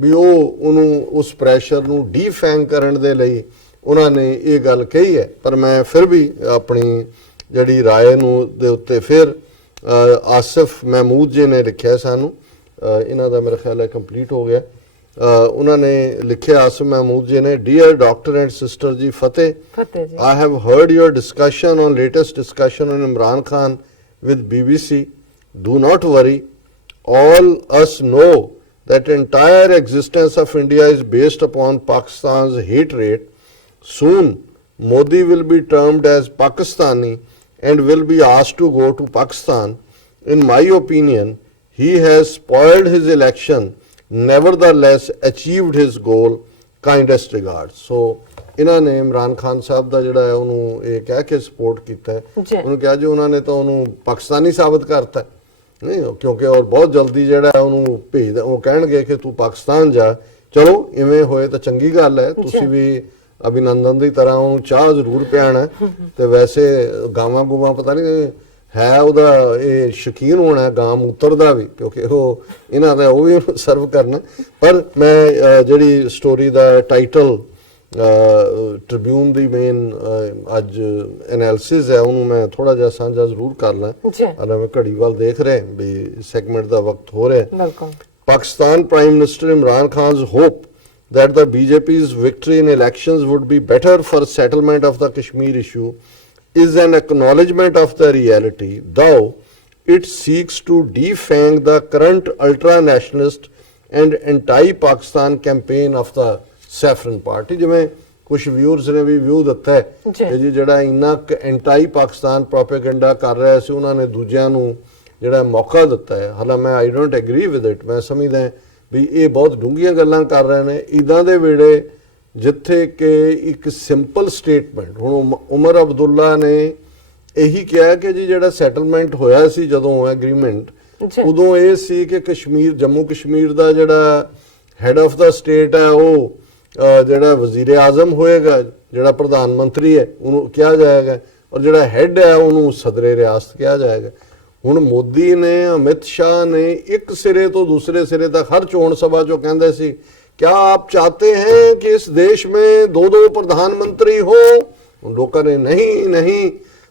ਵੀ ਉਹਨੂੰ ਉਸ ਪ੍ਰੈਸ਼ਰ ਨੂੰ ਡੀਫੈਂਗ ਕਰਨ ਦੇ ਲਈ ਉਹਨਾਂ ਨੇ ਇਹ ਗੱਲ ਕਹੀ ਹੈ। ਪਰ ਮੈਂ ਫਿਰ ਵੀ ਆਪਣੀ ਜਿਹੜੀ ਰਾਏ ਨੂੰ ਦੇ ਉੱਤੇ ਫਿਰ ਆਸਿਫ ਮਹਿਮੂਦ ਜੀ ਨੇ ਲਿਖਿਆ ਸਾਨੂੰ, ਇਹਨਾਂ ਦਾ ਮੇਰਾ ਖਿਆਲ ਹੈ ਕੰਪਲੀਟ ਹੋ ਗਿਆ। ਉਹਨਾਂ ਨੇ ਲਿਖਿਆ ਆਸਿਫ ਮਹਿਮੂਦ ਜੀ ਨੇ, ਡੀਅਰ ਡਾਕਟਰ ਐਂਡ ਸਿਸਟਰ ਜੀ, ਫਤਿਹ ਜੀ, I have heard your discussion on latest discussion on Imran Khan with BBC. Do not worry, all us know that entire existence of India is based upon Pakistan's hate rate. Soon Modi will be termed as Pakistani and will be asked to go to Pakistan. In my opinion, he has spoiled his election, nevertheless achieved his goal. Kindest regards. So ਇਹਨਾਂ ਨੇ ਇਮਰਾਨ ਖਾਨ ਸਾਹਿਬ ਦਾ ਜਿਹੜਾ ਹੈ ਉਹਨੂੰ ਇਹ ਕਹਿ ਕੇ ਸਪੋਰਟ ਕੀਤਾ ਹੈ, ਉਹਨੂੰ ਕਿਹਾ ਜੀ ਉਹਨਾਂ ਨੇ ਤਾਂ ਉਹਨੂੰ ਪਾਕਿਸਤਾਨੀ ਸਾਬਤ ਕਰਤਾ ਨਹੀਂ, ਕਿਉਂਕਿ ਔਰ ਬਹੁਤ ਜਲਦੀ ਜਿਹੜਾ ਉਹਨੂੰ ਭੇਜ, ਉਹ ਕਹਿਣਗੇ ਕਿ ਤੂੰ ਪਾਕਿਸਤਾਨ ਜਾ। ਚਲੋ ਇਵੇਂ ਹੋਏ ਤਾਂ ਚੰਗੀ ਗੱਲ ਹੈ, ਤੁਸੀਂ ਵੀ ਅਭਿਨੰਦਨ ਦੀ ਤਰ੍ਹਾਂ ਉਹਨੂੰ ਚਾਹ ਜ਼ਰੂਰ ਪਿਆਣਾ। ਤੇ ਵੈਸੇ ਗਾਵਾਂ ਗੂਵਾਂ ਪਤਾ ਨਹੀਂ ਹੈ ਉਹਦਾ ਇਹ ਸ਼ੌਕੀਨ ਹੋਣਾ ਗਾਂ ਮੂਤਰ ਦਾ ਵੀ, ਕਿਉਂਕਿ ਉਹ ਇਹਨਾਂ ਦਾ ਉਹ ਵੀ ਸਰਵ ਕਰਨਾ। ਪਰ ਮੈਂ ਜਿਹੜੀ ਸਟੋਰੀ ਦਾ ਟਾਈਟਲ ਟ੍ਰਿਬਿਊਨ ਦੀ ਮੇਨ ਅੱਜ ਐਨਾਲਿਸਿਸ ਹੈ ਉਹਨੂੰ ਮੈਂ ਥੋੜਾ ਜਿਹਾ ਸਾਂਝਾ ਜ਼ਰੂਰ ਕਰ ਲਾਂ। ਅਰ ਮੈਂ ਘੜੀ ਵੱਲ ਦੇਖ ਰਿਹਾ ਵੀ ਸੈਗਮੈਂਟ ਦਾ ਵਕਤ ਹੋ ਰਿਹਾ। Pakistan prime minister Imran Khan's hope that the BJP's victory in elections would be better for settlement of the Kashmir issue is an acknowledgement of the reality, though it seeks to defang the current ultra-nationalist and anti-Pakistan campaign of the Saffron Party। ਜਿਵੇਂ ਕੁਝ ਵਿਊਅਰਸ ਨੇ ਵੀ ਵਿਊ ਦਿੱਤਾ ਹੈ ਕਿ ਜੀ ਜਿਹੜਾ ਇੰਨਾ ਐਂਟਾਈ ਪਾਕਿਸਤਾਨ ਪ੍ਰੋਪੇਗੈਂਡਾ ਕਰ ਰਿਹਾ ਸੀ, ਉਹਨਾਂ ਨੇ ਦੂਜਿਆਂ ਨੂੰ ਜਿਹੜਾ ਮੌਕਾ ਦਿੱਤਾ ਹੈ। ਹਾਲਾਂਕਿ ਮੈਂ I don't agri with it, ਮੈਂ ਸਮਝਦਾ ਵੀ ਇਹ ਬਹੁਤ ਡੂੰਘੀਆਂ ਗੱਲਾਂ ਕਰ ਰਹੇ ਨੇ ਇੱਦਾਂ ਦੇ ਵੇਲੇ ਜਿੱਥੇ ਕਿ ਇੱਕ ਸਿੰਪਲ ਸਟੇਟਮੈਂਟ, ਹੁਣ ਉਮਰ ਅਬਦੁੱਲਾ ਨੇ ਇਹੀ ਕਿਹਾ ਕਿ ਜੀ ਜਿਹੜਾ ਸੈਟਲਮੈਂਟ ਹੋਇਆ ਸੀ ਜਦੋਂ ਐਗਰੀਮੈਂਟ, ਉਦੋਂ ਇਹ ਸੀ ਕਿ ਕਸ਼ਮੀਰ, ਜੰਮੂ ਕਸ਼ਮੀਰ ਦਾ ਜਿਹੜਾ ਹੈਡ ਆਫ ਦਾ ਸਟੇਟ ਹੈ ਉਹ ਜਿਹੜਾ ਵਜ਼ੀਰ ਆਜ਼ਮ ਹੋਏਗਾ, ਜਿਹੜਾ ਪ੍ਰਧਾਨ ਮੰਤਰੀ ਹੈ ਉਹਨੂੰ ਕਿਹਾ ਜਾਏਗਾ, ਔਰ ਜਿਹੜਾ ਹੈਡ ਹੈ ਉਹਨੂੰ ਸਦਰੇ ਰਿਆਸਤ ਕਿਹਾ ਜਾਏਗਾ। ਹੁਣ ਮੋਦੀ ਨੇ ਅਮਿਤ ਸ਼ਾਹ ਨੇ ਇੱਕ ਸਿਰੇ ਤੋਂ ਦੂਸਰੇ ਸਿਰੇ ਤੱਕ ਹਰ ਚੋਣ ਸਭਾ ਚੋਂ ਕਹਿੰਦੇ ਸੀ क्या आप चाहते हैं कि इस देश में दो दो प्रधानमंत्री हो? उन लोगों ने नहीं नहीं,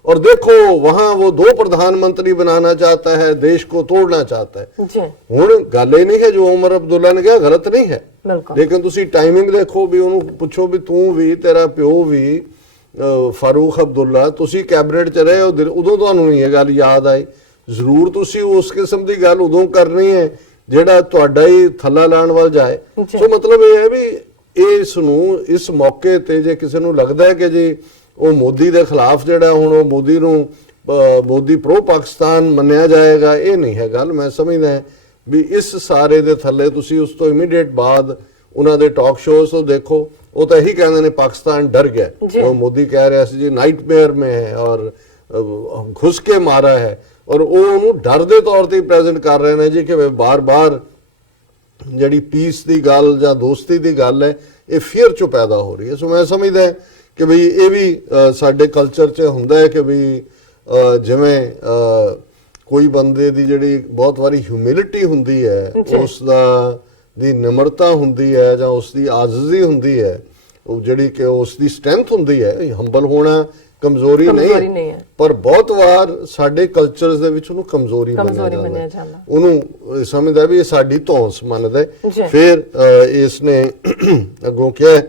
और देखो वहां वो दो प्रधानमंत्री बनाना चाहता है, देश को तोड़ना चाहता है। हुण गल ये नहीं है जो उमर अब्दुल्ला ने कहा गलत नहीं है, लेकिन तुसी टाइमिंग देखो भी, उन्होंने पूछो भी तू भी तेरा प्यो भी फारूक अब्दुल्ला तुसी कैबिनेट च रहे हो, उदों तुहानूं नहीं ये गल याद आई? जरूर तुसी उस किस्म की गल उदों करनी है ਜਿਹੜਾ ਤੁਹਾਡਾ ਹੀ ਥੱਲਾ ਲਾਣ ਵੱਲ ਜਾਏ। ਸੋ ਮਤਲਬ ਇਹ ਹੈ ਵੀ ਇਸ ਨੂੰ ਇਸ ਮੌਕੇ ਤੇ ਜੇ ਕਿਸੇ ਨੂੰ ਲੱਗਦਾ ਹੈ ਕਿ ਜੀ ਉਹ ਮੋਦੀ ਦੇ ਖਿਲਾਫ ਜਿਹੜਾ ਹੁਣ ਉਹ ਮੋਦੀ ਨੂੰ ਮੋਦੀ ਪ੍ਰੋ ਪਾਕਿਸਤਾਨ ਮੰਨਿਆ ਜਾਏਗਾ, ਇਹ ਨਹੀਂ ਹੈ ਗੱਲ। ਮੈਂ ਸਮਝਦਾ ਵੀ ਇਸ ਸਾਰੇ ਦੇ ਥੱਲੇ ਤੁਸੀਂ ਉਸ ਤੋਂ ਇਮੀਡੀਏਟ ਬਾਅਦ ਉਹਨਾਂ ਦੇ ਟਾਕ ਸ਼ੋਜ਼ ਤੋਂ ਦੇਖੋ, ਉਹ ਤਾਂ ਇਹੀ ਕਹਿੰਦੇ ਨੇ ਪਾਕਿਸਤਾਨ ਡਰ ਗਿਆ। ਉਹ ਮੋਦੀ ਕਹਿ ਰਿਹਾ ਸੀ ਜੀ ਨਾਈਟਮੇਅਰ में है और घुस के मारा है, और ਉਹਨੂੰ ਡਰ ਦੇ ਤੌਰ ਤੇ ਪ੍ਰੈਜ਼ੈਂਟ ਕਰ ਰਹੇ ਨੇ ਜੀ ਕਿ ਬਾਰ-ਬਾਰ ਜਿਹੜੀ ਪੀਸ ਦੀ ਗੱਲ ਜਾਂ ਦੋਸਤੀ ਦੀ ਗੱਲ ਹੈ ਇਹ ਫੀਅਰ ਚੋਂ ਪੈਦਾ ਹੋ ਰਹੀ ਹੈ। ਸੋ ਮੈਂ ਸਮਝਦਾ ਕਿ ਵੀ ਇਹ ਵੀ ਸਾਡੇ ਕਲਚਰ 'ਚ ਹੁੰਦਾ ਹੈ ਕਿ ਵੀ ਜਿਵੇਂ ਕੋਈ ਬੰਦੇ ਦੀ ਜਿਹੜੀ ਬਹੁਤ ਵਾਰੀ ਹਿਊਮਿਲਿਟੀ ਹੁੰਦੀ ਹੈ, ਉਸ ਦਾ ਦੀ ਨਿਮਰਤਾ ਹੁੰਦੀ ਹੈ ਜਾਂ ਉਸ ਦੀ ਆਜ਼ਜ਼ੀ ਹੁੰਦੀ ਹੈ, ਉਹ ਜਿਹੜੀ ਕਿ ਉਸ ਦੀ ਸਟਰੈਂਥ ਹੁੰਦੀ ਹੈ, ਹੰਬਲ ਹੋਣਾ ਕਮਜ਼ੋਰੀ ਨਹੀਂ ਹੈ, ਪਰ ਬਹੁਤ ਵਾਰ ਸਾਡੇ ਕਲਚਰਸ ਦੇ ਵਿੱਚ ਉਹਨੂੰ ਕਮਜ਼ੋਰੀ ਮੰਨਿਆ ਜਾਂਦਾ, ਉਹਨੂੰ ਸਮਝਦਾ ਵੀ ਇਹ ਸਾਡੀ ਧੌਂਸ ਮੰਨਦਾ। ਫਿਰ ਇਸ ਨੇ ਅੱਗੋਂ ਕਿਹਾ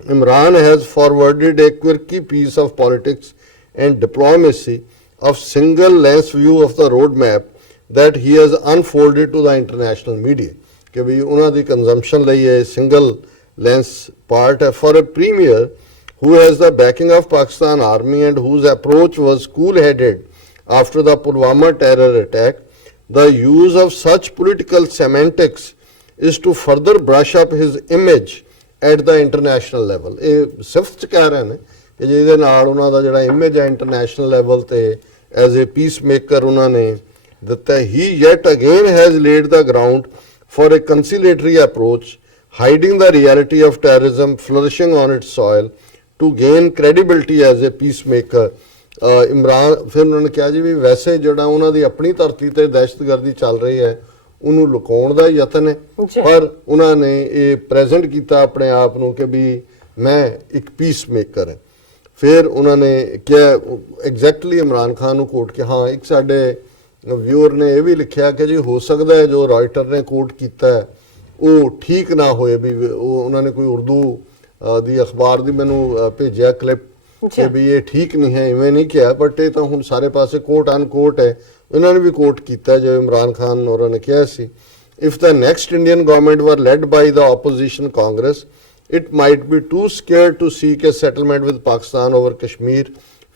Imran has forwarded a quirky piece of politics and diplomacy of single lens view of the roadmap that he has unfolded to the international media कि भी उन्होंने दी consumption ਲਈ ਇਹ single lens part है for a premier who has the backing of Pakistan army and whose approach was cool-headed after the Pulwama terror attack. The use of such political semantics is to further brush up his image at the international level. ਇਹ ਸਿਫਤ ਕਹਿ ਰਹੇ ਨੇ ਕਿ ਜਿਹਦੇ ਨਾਲ ਉਹਨਾਂ ਦਾ ਜਿਹੜਾ ਇਮੇਜ ਹੈ ਇੰਟਰਨੈਸ਼ਨਲ ਲੈਵਲ ਤੇ ਐਜ਼ ਏ ਪੀਸ ਮੇਕਰ ਉਹਨਾਂ ਨੇ ਦਿੱਤਾ। He yet again has laid the ground for a conciliatory approach, hiding the reality of terrorism flourishing on its soil to gain credibility as a peacemaker. Imran ਫਿਰ ਉਹਨਾਂ ਨੇ ਕਿਹਾ ਜੀ ਵੀ ਵੈਸੇ ਜਿਹੜਾ ਉਹਨਾਂ ਦੀ ਆਪਣੀ ਧਰਤੀ ਤੇ ਦਹਿਸ਼ਤਗਰਦੀ ਚੱਲ ਰਹੀ ਹੈ ਉਹਨੂੰ ਲੁਕਾਉਣ ਦਾ ਯਤਨ ਹੈ, ਪਰ ਉਹਨਾਂ ਨੇ ਇਹ ਪ੍ਰੈਜ਼ੈਂਟ ਕੀਤਾ ਆਪਣੇ ਆਪ ਨੂੰ ਕਿ ਵੀ ਮੈਂ ਇੱਕ ਪੀਸ ਮੇਕਰ ਹੈ। ਫਿਰ ਉਹਨਾਂ ਨੇ ਕਿਹਾ ਐਗਜ਼ੈਕਟਲੀ ਇਮਰਾਨ ਖਾਨ ਨੂੰ ਕੋਟ ਕਿ ਹਾਂ ਇੱਕ ਸਾਡੇ ਵਿਊਅਰ ਨੇ ਇਹ ਵੀ ਲਿਖਿਆ ਕਿ ਜੀ ਹੋ ਸਕਦਾ ਹੈ ਜੋ ਰਾਇਟਰ ਨੇ ਕੋਟ ਕੀਤਾ ਹੈ ਉਹ ਠੀਕ ਨਾ ਹੋਏ, ਵੀ ਉਹ ਉਹਨਾਂ ਨੇ ਕੋਈ ਉਰਦੂ ਦੀ ਅਖਬਾਰ ਦੀ ਮੈਨੂੰ ਭੇਜਿਆ ਕਲਿੱਪ ਕਿ ਵੀ ਇਹ ਠੀਕ ਨਹੀਂ ਹੈ, ਇਵੇਂ ਨਹੀਂ ਕਿਹਾ, ਬਟ ਇਹ ਤਾਂ ਹੁਣ ਸਾਰੇ ਪਾਸੇ ਕੋਟ ਅਨਕੋਟ ਹੈ, ਇਹਨਾਂ ਨੇ ਵੀ ਕੋਟ ਕੀਤਾ ਜੋ ਇਮਰਾਨ ਖਾਨ ਹੋਰਾਂ ਨੇ ਕਿਹਾ ਸੀ। If the next Indian government were led by the opposition Congress, it might be too scared to seek a settlement with Pakistan over Kashmir,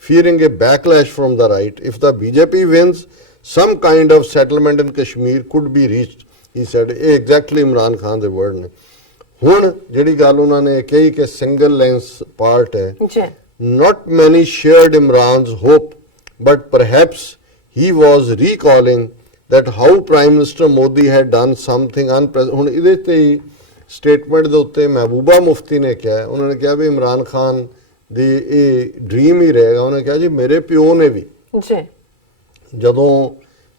fearing a backlash from the right. If the BJP wins, some kind of settlement in Kashmir could be reached, he said. ਇਹ exactly ਇਮਰਾਨ ਖਾਨ ਦੇ word ਨੇ। ਹੁਣ ਜਿਹੜੀ ਗੱਲ ਉਹਨਾਂ ਨੇ ਕਹੀ ਕਿ ਸਿੰਗਲ ਲੈਂਸ ਪਾਰਟ ਹੈ, not many shared Imran's hope, but perhaps he was recalling that how Prime Minister Modi had done something unprecedented. ਹੁਣ ਇਹਦੇ ਤੇ ਸਟੇਟਮੈਂਟ ਦੇ ਉੱਤੇ ਮਹਿਬੂਬਾ ਮੁਫਤੀ ਨੇ ਕਿਹਾ, ਉਹਨਾਂ ਨੇ ਕਿਹਾ ਵੀ ਇਮਰਾਨ ਖਾਨ ਦੀ ਇਹ ਡ੍ਰੀਮ ਹੀ ਰਹੇਗਾ। ਉਹਨੇ ਕਿਹਾ ਜੀ ਮੇਰੇ ਪਿਓ ਨੇ ਵੀ ਜਦੋਂ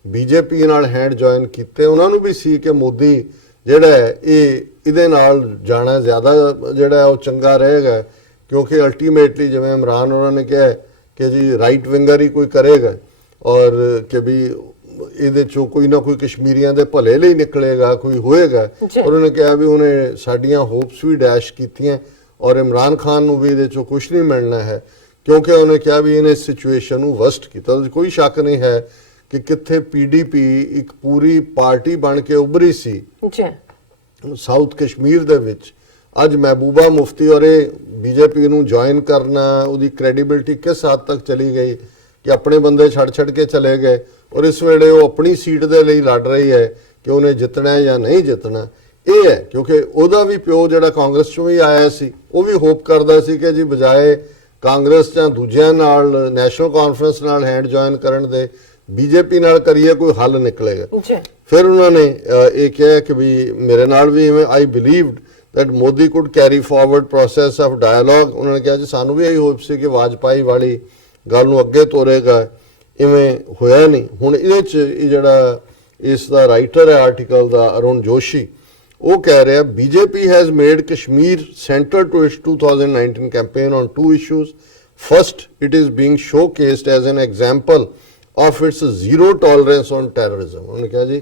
ਬੀਜੇਪੀ ਨਾਲ ਹੈਂਡ ਜੁਆਇਨ ਕੀਤੇ ਉਹਨਾਂ ਨੂੰ ਵੀ ਸੀ ਕਿ ਮੋਦੀ ਜਿਹੜਾ ਹੈ ਇਹਦੇ ਨਾਲ ਜਾਣਾ ਜ਼ਿਆਦਾ ਜਿਹੜਾ ਉਹ ਚੰਗਾ ਰਹੇਗਾ, ਕਿਉਂਕਿ ਅਲਟੀਮੇਟਲੀ ਜਿਵੇਂ ਇਮਰਾਨ ਉਹਨਾਂ ਨੇ ਕਿਹਾ ਕਿ ਜੀ ਰਾਈਟ ਵਿੰਗਰ ਹੀ ਕੋਈ ਕਰੇਗਾ ਔਰ ਕਿ ਵੀ ਇਹਦੇ ਚੋਂ ਕੋਈ ਨਾ ਕੋਈ ਕਸ਼ਮੀਰੀਆਂ ਦੇ ਭਲੇ ਲਈ ਨਿਕਲੇਗਾ, ਕੋਈ ਹੋਏਗਾ। ਉਹਨਾਂ ਨੇ ਕਿਹਾ ਵੀ ਉਹਨੇ ਸਾਡੀਆਂ ਹੋਪਸ ਵੀ ਡੈਸ਼ ਕੀਤੀਆਂ ਔਰ ਇਮਰਾਨ ਖਾਨ ਨੂੰ ਵੀ ਇਹਦੇ ਚੋਂ ਕੁਝ ਨਹੀਂ ਮਿਲਣਾ ਹੈ, ਕਿਉਂਕਿ ਉਹਨੇ ਕਿਹਾ ਵੀ ਇਹਨੇ ਸਿਚੁਏਸ਼ਨ ਨੂੰ ਵਰਸਟ ਕੀਤਾ। ਕੋਈ ਸ਼ੱਕ ਨਹੀਂ ਹੈ ਕਿ ਕਿੱਥੇ ਪੀਡੀਪੀ ਇੱਕ ਪੂਰੀ ਪਾਰਟੀ ਬਣ ਕੇ ਉੱਭਰੀ ਸੀ ਸਾਊਥ ਕਸ਼ਮੀਰ ਦੇ ਵਿੱਚ, ਅੱਜ ਮਹਿਬੂਬਾ ਮੁਫਤੀ ਔਰ ਇਹ ਬੀਜੇਪੀ ਨੂੰ ਜੁਆਇਨ ਕਰਨਾ, ਉਹਦੀ ਕ੍ਰੈਡੀਬਿਲਿਟੀ ਕਿਸ ਹੱਦ ਤੱਕ ਚਲੀ ਗਈ ਕਿ ਆਪਣੇ ਬੰਦੇ ਛੱਡ ਕੇ ਚਲੇ ਗਏ ਔਰ ਇਸ ਵੇਲੇ ਉਹ ਆਪਣੀ ਸੀਟ ਦੇ ਲਈ ਲੜ ਰਹੀ ਹੈ ਕਿ ਉਹਨੇ ਜਿੱਤਣਾ ਜਾਂ ਨਹੀਂ ਜਿੱਤਣਾ। ਇਹ ਹੈ ਕਿਉਂਕਿ ਉਹਦਾ ਵੀ ਪਿਓ ਜਿਹੜਾ ਕਾਂਗਰਸ ਚੋਂ ਵੀ ਆਇਆ ਸੀ ਉਹ ਵੀ ਹੋਪ ਕਰਦਾ ਸੀ ਕਿ ਜੀ ਬਜਾਏ ਕਾਂਗਰਸ ਜਾਂ ਦੂਜਿਆਂ ਨਾਲ ਨੈਸ਼ਨਲ ਕਾਨਫਰੰਸ ਨਾਲ ਹੈਂਡ ਜੁਆਇਨ ਕਰਨ ਦੇ ਬੀਜੇਪੀ ਨਾਲ ਕਰੀਏ ਕੋਈ ਹੱਲ ਨਿਕਲੇਗਾ। ਫਿਰ ਉਹਨਾਂ ਨੇ ਇਹ ਕਿਹਾ ਕਿ ਵੀ ਮੇਰੇ ਨਾਲ ਵੀ ਆਈ ਬਿਲੀਵਡ that Modi could carry forward process of dialogue. ਉਹਨਾਂ ਨੇ ਕਿਹਾ ਜੀ ਸਾਨੂੰ ਵੀ ਇਹੀ ਹੋਪ ਸੀ ਕਿ ਵਾਜਪਾਈ ਵਾਲੀ ਗੱਲ ਨੂੰ ਅੱਗੇ ਤੋਰੇਗਾ। ਇਵੇਂ ਹੋਇਆ ਨਹੀਂ। ਹੁਣ ਇਹਦੇ 'ਚ ਇਹ ਜਿਹੜਾ ਇਸ ਦਾ ਰਾਈਟਰ ਹੈ ਆਰਟੀਕਲ ਦਾ ਅਰੁਣ ਜੋਸ਼ੀ, ਉਹ ਕਹਿ ਰਿਹਾ BJP has made Kashmir centre to its 2019 campaign on two issues. First, it is being showcased as an example of its zero tolerance on terrorism. ਉਹਨੇ ਕਿਹਾ ਜੀ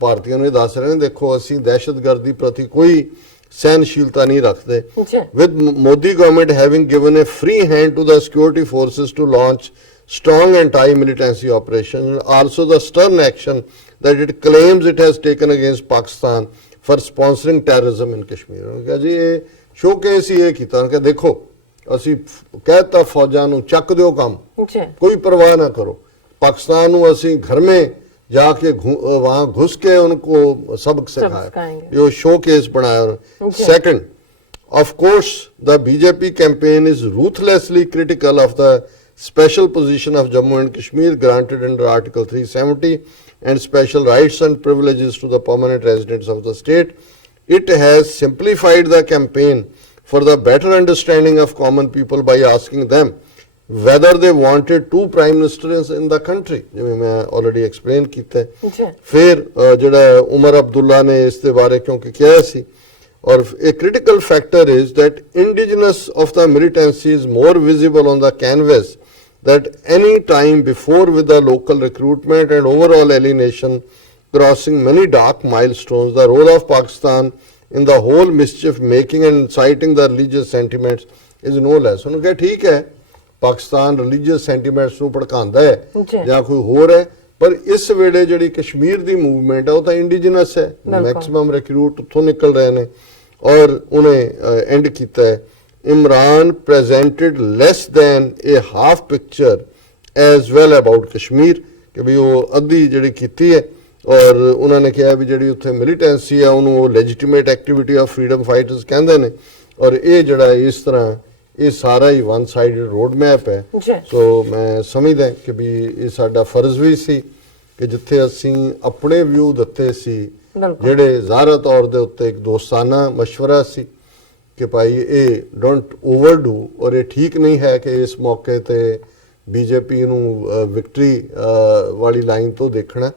ਭਾਰਤੀਆਂ ਨੂੰ ਇਹ ਦੱਸ ਰਹੇ ਨੇ ਦੇਖੋ ਅਸੀਂ ਦਹਿਸ਼ਤਗਰਦੀ ਪ੍ਰਤੀ ਕੋਈ ਸਹਿਨਸ਼ੀਲਤਾ ਨਹੀਂ ਰੱਖਦੇ। With Modi government having given a free hand to the security forces to launch strong anti-militancy operations and also the stern action that it claims it has taken against Pakistan for sponsoring terrorism in Kashmir। ਉਹਨੇ ਕਿਹਾ ਜੀ ਇਹ ਸ਼ੋਕੇਸ ਹੀ ਇਹ ਕੀਤਾ ਕਿ ਦੇਖੋ ਅਸੀਂ ਕਹਿਤਾ ਫੌਜਾਂ ਨੂੰ ਚੱਕ ਦਿਓ ਕੰਮ, ਕੋਈ ਪਰਵਾਹ ਨਾ ਕਰੋ, ਪਾਕਿस्तान ਨੂੰ ਅਸੀਂ घर में जाके वहां घुस के उनको सबक सिखाया, ये शोकेस बनाया। Second, of course the BJP campaign is ruthlessly critical of the special position of Jammu and Kashmir granted under Article 370 and special rights and privileges to the permanent residents of the state. It has simplified the campaign for the better understanding of common people by asking them whether they wanted two prime ministers in the country, ਜਿਵੇਂ ਮੈਂ already explain ਕੀਤਾ ਹੈ। ਫਿਰ ਜਿਹੜਾ ਉਮਰ ਅਬਦੁੱਲਾ ਨੇ ਇਸ ਦੇ ਬਾਰੇ ਕਿਉਂਕਿ ਕਿਹਾ ਸੀ, or a critical factor is that indigenous of the militancy is more visible on the canvas that any time before with the local recruitment and overall alienation crossing many dark milestones. The role of Pakistan in the whole mischief making and inciting the religious sentiments is no less. ਉਹਨੂੰ ਕਿਹਾ ਠੀਕ ਹੈ ਪਾਕਿਸਤਾਨ religious sentiments ਨੂੰ ਭੜਕਾਉਂਦਾ ਹੈ ਜਾਂ ਕੋਈ ਹੋਰ ਹੈ, ਪਰ ਇਸ ਵੇਲੇ ਜਿਹੜੀ ਕਸ਼ਮੀਰ ਦੀ ਮੂਵਮੈਂਟ ਹੈ ਉਹ ਤਾਂ ਇੰਡੀਜਨਸ ਹੈ, ਮੈਕਸਿਮਮ ਰਿਕਰੂਟ ਉੱਥੋਂ ਨਿਕਲ ਰਹੇ ਨੇ। ਔਰ ਉਹਨੇ ਐਂਡ ਕੀਤਾ ਹੈ Imran presented less than a half picture as well about Kashmir, ਕਿ ਵੀ ਉਹ ਅੱਧੀ ਜਿਹੜੀ ਕੀਤੀ ਹੈ। ਔਰ ਉਹਨਾਂ ਨੇ ਕਿਹਾ ਵੀ ਜਿਹੜੀ ਉੱਥੇ ਮਿਲੀਟੈਂਸੀ ਹੈ ਉਹਨੂੰ ਉਹ ਲੈਜੀਟੀਮੇਟ ਐਕਟੀਵਿਟੀ ਆਫ ਫਰੀडम ਫਾਈਟਰਸ ਕਹਿੰਦੇ ਨੇ। ਔਰ ਇਹ ਜਿਹੜਾ ਇਸ ਤਰ੍ਹਾਂ ਇਹ ਸਾਰਾ ਹੀ ਵਨ ਸਾਈਡਡ ਰੋਡ ਮੈਪ ਹੈ। ਸੋ ਮੈਂ ਸਮਝਦਾ ਕਿ ਵੀ ਇਹ ਸਾਡਾ ਫਰਜ਼ ਵੀ ਸੀ ਕਿ ਜਿੱਥੇ ਅਸੀਂ ਆਪਣੇ ਵਿਊ ਦਿੱਤੇ ਸੀ ਜਿਹੜੇ ਜ਼ਾਹਰਾ ਤੌਰ ਦੇ ਉੱਤੇ ਇੱਕ ਦੋਸਤਾਨਾ ਮਸ਼ਵਰਾ ਸੀ ਕਿ ਭਾਈ ਇਹ ਡੋਂਟ ਓਵਰਡੂ, ਔਰ ਇਹ ਠੀਕ ਨਹੀਂ ਹੈ ਕਿ ਇਸ ਮੌਕੇ ਤੇ ਬੀਜੇਪੀ ਨੂੰ ਵਿਕਟਰੀ ਵਾਲੀ ਲਾਈਨ ਤੋਂ ਦੇਖਣਾ।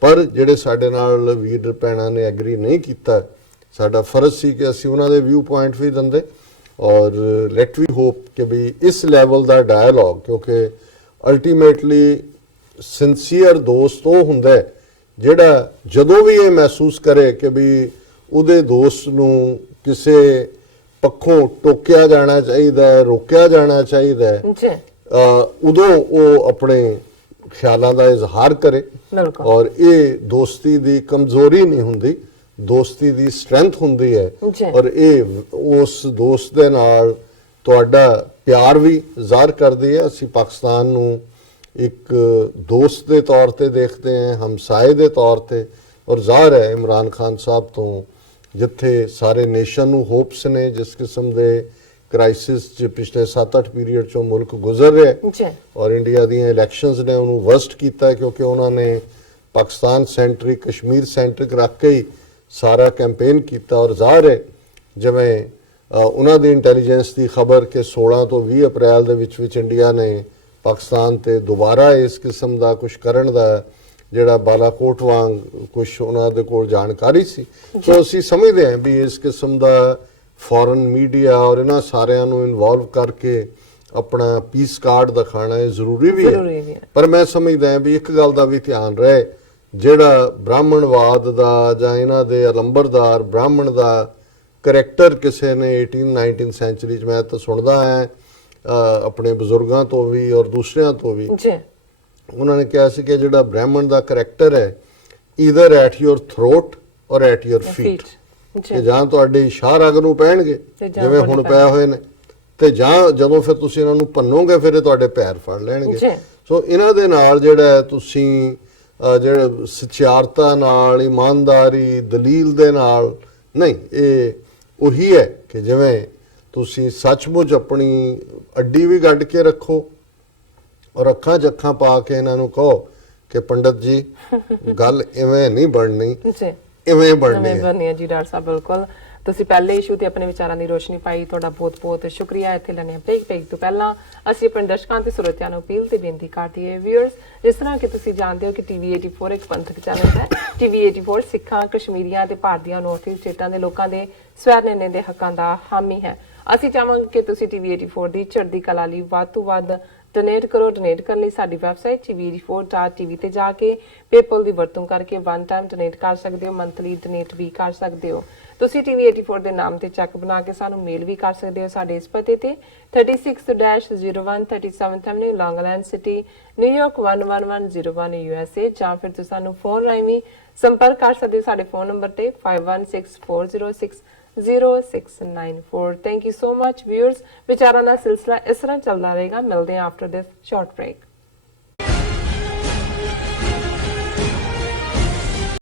ਪਰ ਜਿਹੜੇ ਸਾਡੇ ਨਾਲ ਵੀਰ ਭੈਣਾਂ ਨੇ ਐਗਰੀ ਨਹੀਂ ਕੀਤਾ, ਸਾਡਾ ਫਰਜ਼ ਸੀ ਕਿ ਅਸੀਂ ਉਹਨਾਂ ਦੇ ਵਿਊ ਪੁਆਇੰਟ ਵੀ ਦਿੰਦੇ। ਔਰ ਲੈਟ ਵੀ ਹੋਪ ਕਿ ਵੀ ਇਸ ਲੈਵਲ ਦਾ ਡਾਇਲੋਗ, ਕਿਉਂਕਿ ਅਲਟੀਮੇਟਲੀ ਸਿੰਸੀਅਰ ਦੋਸਤ ਉਹ ਹੁੰਦਾ ਜਿਹੜਾ ਜਦੋਂ ਵੀ ਇਹ ਮਹਿਸੂਸ ਕਰੇ ਕਿ ਵੀ ਉਹਦੇ ਦੋਸਤ ਨੂੰ ਕਿਸੇ ਪੱਖੋਂ ਟੋਕਿਆ ਜਾਣਾ ਚਾਹੀਦਾ ਹੈ, ਰੋਕਿਆ ਜਾਣਾ ਚਾਹੀਦਾ ਹੈ, ਉਦੋਂ ਉਹ ਆਪਣੇ ਖਿਆਲਾਂ ਦਾ ਇਜ਼ਹਾਰ ਕਰੇ। ਔਰ ਇਹ ਦੋਸਤੀ ਦੀ ਕਮਜ਼ੋਰੀ ਨਹੀਂ ਹੁੰਦੀ, ਦੋਸਤੀ ਦੀ ਸਟਰੈਂਥ ਹੁੰਦੀ ਹੈ। ਔਰ ਇਹ ਉਸ ਦੋਸਤ ਦੇ ਨਾਲ ਤੁਹਾਡਾ ਪਿਆਰ ਵੀ ਜ਼ਾਹਰ ਕਰਦੀ ਹੈ। ਅਸੀਂ ਪਾਕਿਸਤਾਨ ਨੂੰ ਇੱਕ ਦੋਸਤ ਦੇ ਤੌਰ ਤੇ ਦੇਖਦੇ ਹਾਂ, ਹਮਸਾਏ ਦੇ ਤੌਰ ਤੇ। ਔਰ ਜ਼ਾਹਰ ਹੈ ਇਮਰਾਨ ਖਾਨ ਸਾਹਿਬ ਤੋਂ ਜਿੱਥੇ ਸਾਰੇ ਨੇਸ਼ਨ ਨੂੰ ਹੋਪਸ ਨੇ, ਜਿਸ ਕਿਸਮ ਦੇ ਕ੍ਰਾਈਸਿਸ 'ਚ ਪਿਛਲੇ 7-8 ਪੀਰੀਅਡ 'ਚੋਂ ਮੁਲਕ ਗੁਜ਼ਰ ਰਿਹਾ, ਔਰ ਇੰਡੀਆ ਦੀਆਂ ਇਲੈਕਸ਼ਨਸ ਨੇ ਉਹਨੂੰ ਵਰਸਟ ਕੀਤਾ ਕਿਉਂਕਿ ਉਹਨਾਂ ਨੇ ਪਾਕਿਸਤਾਨ ਸੈਂਟਰਿਕ, ਕਸ਼ਮੀਰ ਸੈਂਟਰਿਕ ਰੱਖ ਕੇ ਹੀ ਸਾਰਾ ਕੈਂਪੇਨ ਕੀਤਾ। ਔਰ ਜ਼ਾਹਰ ਹੈ ਜਿਵੇਂ ਉਹਨਾਂ ਦੀ ਇੰਟੈਲੀਜੈਂਸ ਦੀ ਖਬਰ ਕਿ 16 ਤੋਂ 20 ਅਪ੍ਰੈਲ ਦੇ ਵਿੱਚ ਇੰਡੀਆ ਨੇ ਪਾਕਿਸਤਾਨ ਤੇ ਦੁਬਾਰਾ ਇਸ ਕਿਸਮ ਦਾ ਕੁਝ ਕਰਨ ਦਾ ਜਿਹੜਾ ਬਾਲਾਕੋਟ ਵਾਂਗ ਕੁਝ ਉਹਨਾਂ ਦੇ ਕੋਲ ਜਾਣਕਾਰੀ ਸੀ। ਸੋ ਅਸੀਂ ਸਮਝਦੇ ਹਾਂ ਵੀ ਇਸ ਕਿਸਮ ਦਾ ਫੋਰਨ ਮੀਡੀਆ ਔਰ ਇਹਨਾਂ ਸਾਰਿਆਂ ਨੂੰ ਇਨਵੋਲਵ ਕਰਕੇ ਆਪਣਾ ਪੀਸ ਕਾਰਡ ਦਿਖਾਣਾ ਇਹ ਜ਼ਰੂਰੀ ਵੀ ਹੈ। ਪਰ ਮੈਂ ਸਮਝਦਾ ਹਾਂ ਵੀ ਇੱਕ ਗੱਲ ਦਾ ਵੀ ਧਿਆਨ ਰਹੇ, ਜਿਹੜਾ ਬ੍ਰਾਹਮਣਵਾਦ ਦਾ ਜਾਂ ਇਹਨਾਂ ਦੇ ਅਲੰਬਰਦਾਰ ਬ੍ਰਾਹਮਣ ਦਾ ਕਰੈਕਟਰ ਕਿਸੇ ਨੇ 18-19 ਸੈਂਚੁਰੀ 'ਚ ਮੈਂ ਤਾਂ ਸੁਣਦਾ ਆਇਆ ਆਪਣੇ ਬਜ਼ੁਰਗਾਂ ਤੋਂ ਵੀ ਔਰ ਦੂਸਰਿਆਂ ਤੋਂ ਵੀ, ਉਹਨਾਂ ਨੇ ਕਿਹਾ ਸੀ ਕਿ ਜਿਹੜਾ ਬ੍ਰਾਹਮਣ ਦਾ ਕਰੈਕਟਰ ਹੈ ਈਦਰ ਐਟ ਯੋਰ ਥਰੋਟ ਔਰ ਐਟ ਯੋਰ ਫੀਟ, ਕਿ ਜਾਂ ਤੁਹਾਡੇ ਸ਼ਾਹ ਰਗ ਨੂੰ ਪੈਣਗੇ ਜਿਵੇਂ ਹੁਣ ਪਏ ਹੋਏ ਨੇ, ਤੇ ਜਾਂ ਜਦੋਂ ਫਿਰ ਤੁਸੀਂ ਇਹਨਾਂ ਨੂੰ ਭੰਨੋਗੇ ਫਿਰ ਇਹ ਤੁਹਾਡੇ ਪੈਰ ਫੜ ਲੈਣਗੇ। ਸੋ ਇਹਨਾਂ ਦੇ ਨਾਲ ਜਿਹੜਾ ਤੁਸੀਂ ਜਿਹੜਾ ਸਚਿਆਰਤਾ ਨਾਲ, ਇਮਾਨਦਾਰੀ, ਦਲੀਲ ਦੇ ਨਾਲ ਨਹੀਂ, ਇਹ ਉਹੀ ਹੈ ਕਿ ਜਿਵੇਂ ਤੁਸੀਂ ਸੱਚਮੁੱਚ ਆਪਣੀ ਅੱਡੀ ਵੀ ਗੱਡ ਕੇ ਰੱਖੋ ਔਰ ਅੱਖਾਂ 'ਚ ਅੱਖਾਂ ਪਾ ਕੇ ਇਹਨਾਂ ਨੂੰ ਕਹੋ ਕਿ ਪੰਡਤ ਜੀ ਗੱਲ ਇਵੇਂ ਨਹੀਂ ਬਣਨੀ, ਇਵੇਂ ਬਣਨੀ ਹੈ ਜੀ। ਡਾਕਟਰ ਸਾਹਿਬ ਬਿਲਕੁਲ ਤੁਸੀਂ ਪਹਿਲੇ ਇਸ਼ੂ ਤੇ ਆਪਣੇ ਵਿਚਾਰਾਂ ਦੀ ਰੋਸ਼ਨੀ ਪਾਈ, ਤੁਹਾਡਾ ਬਹੁਤ-ਬਹੁਤ ਸ਼ੁਕਰੀਆ। ਇੱਥੇ ਲੈਣੇ ਬ੍ਰੇਕ ਤੋਂ ਪਹਿਲਾਂ ਅਸੀਂ ਆਪਣੇ ਦਰਸ਼ਕਾਂ ਤੇ ਸਰੋਤਿਆਂ ਨੂੰ ਅਪੀਲ ਤੇ ਬੇਨਤੀ ਕਰਦੀ ਹੈ ਵਿਊਅਰਸ, ਜਿਸ ਤਰ੍ਹਾਂ ਕਿ ਤੁਸੀਂ ਜਾਣਦੇ ਹੋ ਕਿ ਟੀਵੀ 84 ਇੱਕ ਪੰਥਕ ਚੈਨਲ ਹੈ। ਟੀਵੀ 84 ਸਿੱਖਾਂ, ਕਸ਼ਮੀਰੀਆਂ ਤੇ ਭਾਰਤੀਆਂ ਨੌਰਥ ਸਟੇਟਾਂ ਦੇ ਲੋਕਾਂ ਦੇ ਸਵੈ ਨਿਰਣੇ ਦੇ ਹੱਕਾਂ ਦਾ ਹਾਮੀ ਹੈ। ਅਸੀਂ ਚਾਹਾਂਗੇ ਕਿ ਤੁਸੀਂ ਟੀਵੀ 84 ਦੀ ਚੜ੍ਹਦੀ ਕਲਾ ਲਈ ਵੱਧ ਤੋਂ ਵੱਧ ਡੋਨੇਟ ਕਰੋ। ਡੋਨੇਟ ਕਰਨ ਲਈ ਸਾਡੀ ਵੈਬਸਾਈਟ tv84.tv ਤੇ ਜਾ ਕੇ ਪੇਪਲ ਦੀ ਵਰਤੋਂ ਕਰਕੇ ਵਨ ਟਾਈਮ ਡੋਨੇਟ ਕਰ ਸਕਦੇ ਹੋ, ਮੰਥਲੀ ਡੋਨੇਟ ਵੀ ਕਰ ਸਕਦੇ ਹੋ। ਤੁਸੀਂ ਟੀਵੀ 84 ਦੇ ਨਾਮ ਤੇ ਚੈੱਕ ਬਣਾ ਕੇ ਸਾਨੂੰ ਮੇਲ ਵੀ ਕਰ ਸਕਦੇ ਹੋ ਸਾਡੇ ਇਸ ਪਤੇ ਤੇ 36-01 37th Avenue, Long Island City, New York 11101 USA, ਜਾਂ ਫਿਰ ਤੁਸੀਂ ਸਾਨੂੰ ਫੋਨ ਰਾਹੀਂ ਵੀ ਸੰਪਰਕ ਕਰ ਸਕਦੇ ਹੋ ਸਾਡੇ ਫੋਨ ਨੰਬਰ ਤੇ 5164060694। Thank you so much viewers. ਵਿਚਾਰਾਂ ਦਾ ਸਿਲਸਿਲਾ ਇਸ ਤਰ੍ਹਾਂ ਚੱਲਦਾ ਰਹੇਗਾ। ਮਿਲਦੇ ਹਾਂ ਆਫਟਰ ਦਿਸ ਸ਼ਾਰਟ ਬ੍ਰੇਕ।